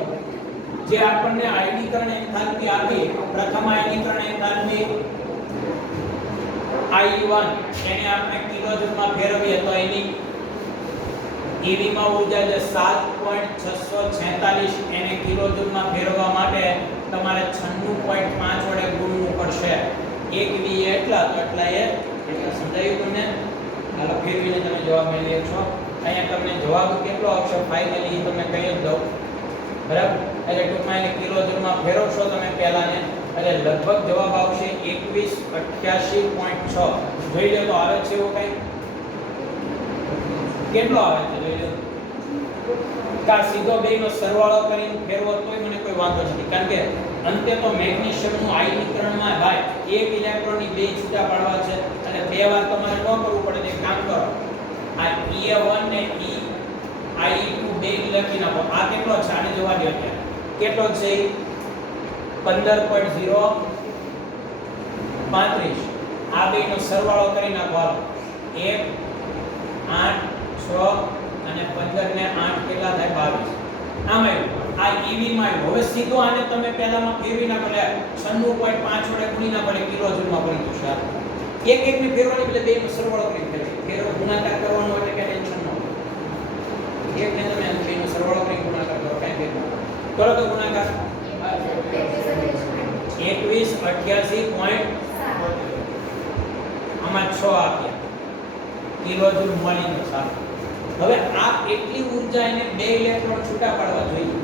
જે આપણને આયનીકરણ એન્થાલ્પી આપી, પ્રથમ આયનીકરણ એન્થાલ્પી I1 એને આપણે કિલોજૂલમાં ફેરવીએ તો એની EV માં ઊર્જા છે 7.646, એને કિલોજૂલમાં ફેરવવા માટે તમારે 96.5 વડે ગુણવું પડશે. 1 V એટલા તો એટલા એ એટલે સમજાયું તમને? હાલો ફેરવીને તમે જવાબ મેળવી છો. અહીંયા તમને જવાબ કેટલો આવશે ફાઇનલી તમને કહી જ દઉં, બરાબર. એટલે ટૂંકમાં એને કિલોજૂલમાં ફેરવશો તમે પહેલાને એટલે લગભગ જવાબ આવશે 2188.6. જોઈ લો તો આવે છે એવો કઈ? કેટલો આવે છે જોઈ લો. કા સીધો બેનો સરવાળો કરીને ફેરવો તોય મને કોઈ વાંધો નથી, કારણ કે અંતે તો મેગ્નેશિયમનું આયનીકરણમાં ભાઈ એક ઇલેક્ટ્રોનની બે છૂટા પાડવા છે અને બે વાર તમારે ન કરવું પડે. એક કામ કરો, આ E1 ને E2 બે લખી નાખો. આ કેટલો છે? આને જોવા દો અત્યારે કેટલો છે? 15.035. આ બેનો સરવાળો કરી નાખો. હાલો 1 8 6 અને 15 ને 8 કેટલા થાય? 22. આમ આવ્યું. આ EV માં આવ્યું. હવે સીધો આને તમે પહેલામાં ફેરવી નાખો એટલે 96.5 વડે ગુણી નાખો એટલે કિલોજૂલમાં બની જશે. એક એક ને ફેરવાની એટલે બેનો સરવાળો કરી ફેરવો. ગુણાકાર કરવાનો એટલે કે ટેન્શન ન હોય. એક ને તમે બેનો સરવાળો કરી ગુણાકાર કરો, કાઈ ફેર ન કરો તો ગુણાકાર 2188. આમાં 6 આપ્યા કિલોજૂલ મોલનો સાથ. હવે આ એટલી ઊર્જા એને બે ઇલેક્ટ્રોન છૂટા પાડવા જોઈએ.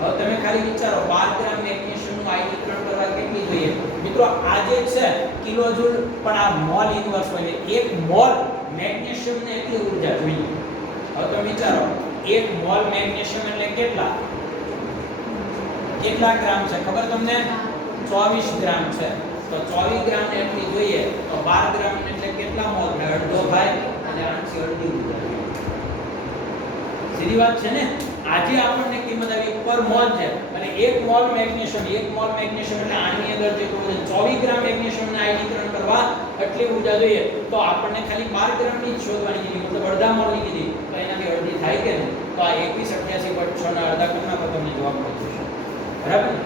હવે તમે ખાલી વિચારો 12 ગ્રામ મેગ્નેશિયમનું આયનીકરણ કરવા કેટલી જોઈએ? મિત્રો આ જે છે કિલોજૂલ, પણ આ મોલ ઇન્વર્સ હોય. 1 મોલ મેગ્નેશિયમને એટલી ઊર્જા જોઈએ. હવે તો વિચારો 1 મોલ મેગ્નેશિયમ એટલે કેટલા ગ્રામ છે ખબર તમને? 24 ગ્રામ છે. તો 24 ગ્રામ ને એટલી જોઈએ તો 12 ગ્રામ એટલે કેટલા મોલ? અડધો ભાગ અને 8 અડધી ઉર્જા. સીધી વાત છે ને? આજે આપણને કિંમત આવી પર મોલ છે અને 1 મોલ મેગ્નેશિયમ એટલે આની અંદર જે 24 ગ્રામ મેગ્નેશિયમ ને આયનીકરણ કરવા એટલી ઉર્જા જોઈએ તો આપણને ખાલી 12 ગ્રામ ની શોધવાની કીધી, મતલબ અડધા મોલ ની કીધી, તો એનાથી અડધી થાય કે નહીં? તો આ 2188.6 ના અડધા કેટલા પર તમને જવાબ મળશે, બરાબર ને?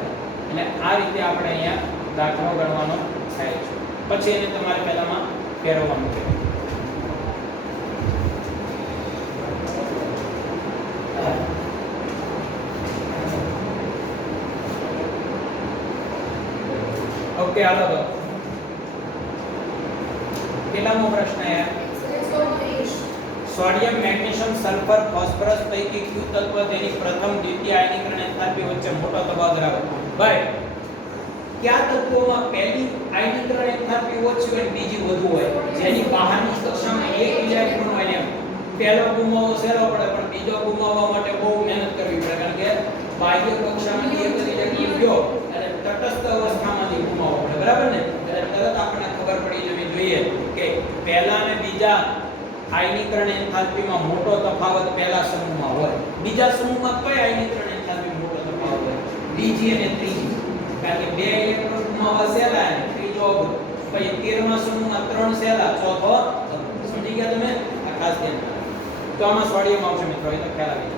એટલે આ રીતે આપણે અહીંયા દાખલો ગણવાનો થાય છે. પછી એને તમારે પહેલામાં ફેરવવાનું છે. ओके हालो तो કેટલામો પ્રશ્ન યાર? સોડિયમ મેગ્નેશિયમ સલ્ફર ફોસ્ફરસ પૈકી કયું તત્વ તેની પ્રથમ દ્વિતીય આયનીકરણ એન્થાલ્પી વચ્ચે મોટો તફાવત ધરાવે? ભાઈ કયા તત્વોમાં પહેલી આયનીકરણ એન્થાલ્પી ઓછી હોય બીજી વધુ હોય? જેની બહારની કક્ષામાં એક ઇલેક્ટ્રોન હોય ને પહેલો ગુમાવવો સહેલો પડે પણ બીજો ગુમાવવા માટે બહુ મહેનત કરવી પડે, કારણ કે બાહ્ય કક્ષામાંથી એક ઇલેક્ટ્રોન ગયો અને તટસ્થ અવસ્થામાંથી ગુમાવવો પડે, બરાબર ને? એટલે તરત આપણને ખબર પડી જવી જોઈએ કે પહેલા અને બીજા આયનીકરણ એન્થાલ્પીમાં મોટો તફાવત પહેલા સમૂહમાં હોય, બીજા સમૂહમાં કઈ આયનીકરણ એન્થાલ્પી મોટો તફાવત હોય? બીજી અને ત્રીજી, કારણ કે બે ઇલેક્ટ્રોન ગુમાવવા સહેલા અને ત્રીજો અઘરો. પછી 13મા સમૂહમાં 3 સહેલા, ચોથો સમજી ગયા તમે? આ ખાસ ધ્યાન રાખો. તો આમાં સોડિયમ આવશે મિત્રો, એ તો ખ્યાલ આવી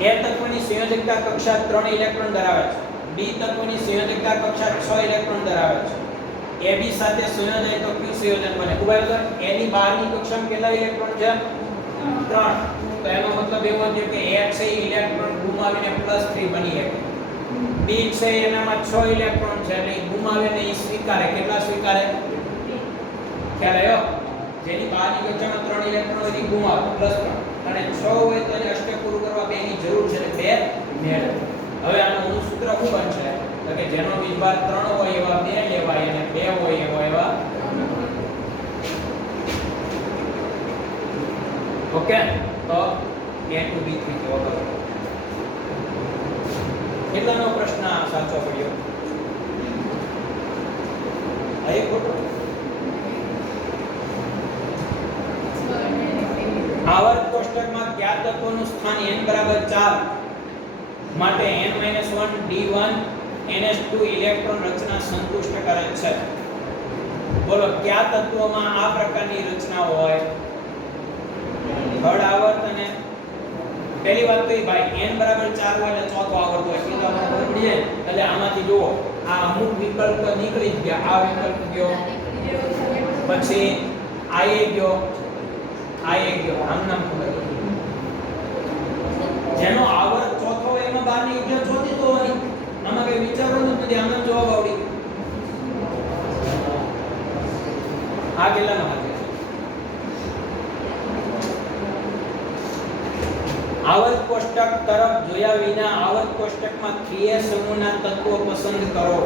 જાય. એ તત્વની સંયોજકતા કક્ષા 3 ઇલેક્ટ્રોન ધરાવે છે. બી તત્વની સંયોજકતા કક્ષા 6 ઇલેક્ટ્રોન ધરાવે છે. AB સાથે સંયોજાય તો કયું સંયોજન બને? ખુબાઈ તો A ની બહારની કક્ષામાં કેટલા ઇલેક્ટ્રોન છે? 3. તો એનો મતલબ એવો છે કે A છે ઇલેક્ટ્રોન ગુમાવીને +3 બની શકે. B છે એનામાં 6 ઇલેક્ટ્રોન છે એટલે ગુમાવે ને એ સ્વીકારે. કેટલા સ્વીકારે? ખ્યાલ આવ્યો? જેની બહારની કક્ષામાં 3 ઇલેક્ટ્રોન હોય એ ગુમાવે +3 અને 6 હોય તો એને અષ્ટક પૂરું કરવા 2 ની જરૂર છે એટલે 2 મેળવે. હવે આનું સૂત્ર શું બનશે? તો કે જેનો વીજભાર 3 હોય એવા 2 લેવાય અને 2 હોય એવા ઓકે. તો A2B3 જવાબ આવે. કેટલાનો પ્રશ્ન સાચો પડ્યો? આ એક ખોટો. આવર્ત કોષ્ટકમાં કયા તત્વનું સ્થાન n = 4 માટે n-1 d1 ns2 ઇલેક્ટ્રોન રચના સંતુષ્ટ કરે છે? બોલો કયા તત્વોમાં આ પ્રકારની રચના હોય? થર્ડ આવર્ત અને પહેલી વાત તો એ ભાઈ n = 4 હોય એટલે ચોથો આવર્ત હોય એટલે આપણે ખબર પડી જાય. એટલે આમાંથી જુઓ આ અમુક વિકલ્પ તો નીકળી જ ગયા. આ વિકલ્પ ગયો, પછી આ એ ગયો, આમ નામ ખબર. જેનો આવર્ત ચોથો હોય એમાં બહારની ઉર્જા ચોથી તો હોય. આમાં કઈ વિચારવાનું નથી, આનો જવાબ આવડી. આ કેટલાનો વાક્ય છે? આવર્ત કોષ્ટક તરફ જોયા વિના આવર્ત કોષ્ટકમાં 3a સમૂહના તત્વો પસંદ કરો.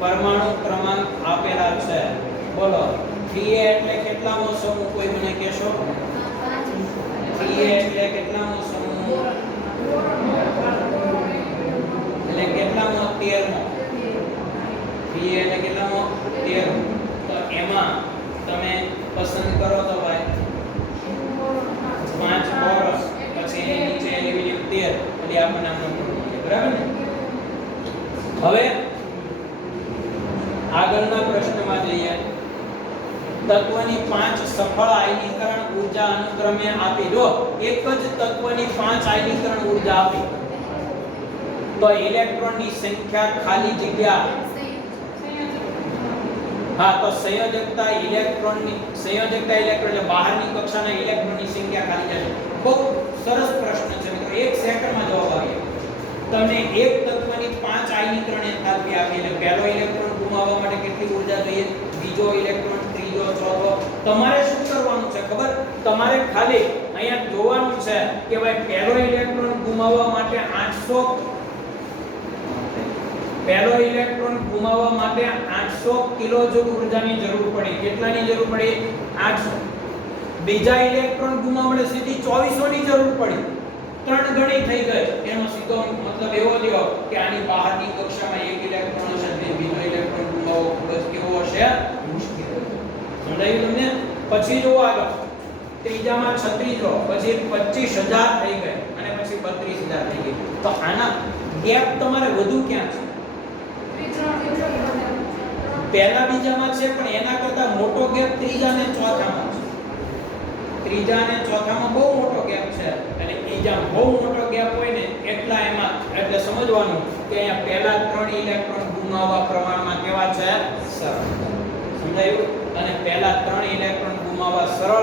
પરમાણુ ક્રમાંક આપેલા છે. બોલો 3a એટલે કેટલામો સમૂહ? કોઈ મને કહેશો? 3a એટલે કેટલામો સમૂહ? એટલે કેટલામો? 13મો. 3a એટલે કેટલામો? 13મો. તો એમાં તમે પસંદ કરો તો ભાઈ 5 ચોરસ, પછી એની નીચે એલ્યુમિનિયમ 13 એટલે આપણને નામનો મળે, બરાબર ને? હવે આગળના પ્રશ્નમાં જઈએ. તત્વની 5 સફળ આયનીકરણ ઊર્જા અનુક્રમે આપી દો. એક જ તત્વની 5 આયનીકરણ ઊર્જા આપી તો ઇલેક્ટ્રોનની સંખ્યા ખાલી જગ્યા તો સંયોજકતા ઇલેક્ટ્રોન એટલે બહારની કક્ષાના ઇલેક્ટ્રોનની સંખ્યા ખાલી જશે. બહુ સરસ પ્રશ્ન છે મિત્રો, 1 સેકન્ડમાં જવાબ આવી જાય. તમને એક તત્વની 5 આયનીકરણ એન્થાલ્પી આપી એટલે પહેલો ઇલેક્ટ્રોન ગુમાવવા માટે કેટલી ઊર્જા જોઈએ? બીજો ઇલેક્ટ્રોન, ત્રીજો, ચોથો. તમારે શું કરવાનું છે ખબર? તમારે ખાલી અહીંયા જોવાનું છે કે ભાઈ પહેલો ઇલેક્ટ્રોન ગુમાવવા માટે 800 કિલો જૂલ ઊર્જાની જરૂર પડી. કેટલાની જરૂર પડી? 800. બીજા ઇલેક્ટ્રોન ગુમાવડે સીધી 2400 ની જરૂર પડી, 3 ગણી થઈ ગઈ. એનો સીધો મતલબ એવો થયો કે આની બહારની કક્ષામાં એક ઇલેક્ટ્રોન હશે, તે બીજો ઇલેક્ટ્રોન ગુમાવવો ખૂબ જ કેવો હશે, મુશ્કેલ હશે. સમજાયું તમને? પછી જો આગળ ત્રીજામાં 36 પછી 25000 થઈ ગઈ અને પછી 32000 થઈ ગઈ. તો આના ગેપ તમારે વધુ ક્યાં છે? પહેલા બીજામાં છે, પણ એના કરતા મોટો ગેપ ત્રીજા અને ચોથામાં છે. ત્રીજા અને ચોથામાં બહુ મોટો ગેપ છે અને ત્રીજામાં બહુ મોટો ગેપ હોય ને એટલા એમાં એટલે સમજવાનું કે અહીંયા પહેલા 3 ઇલેક્ટ્રોન ગુમાવવા પ્રમાણમાં કેવા છે, સરળ. સમજાયું? અને પહેલા 3 ઇલેક્ટ્રોન ગુમાવવા સરળ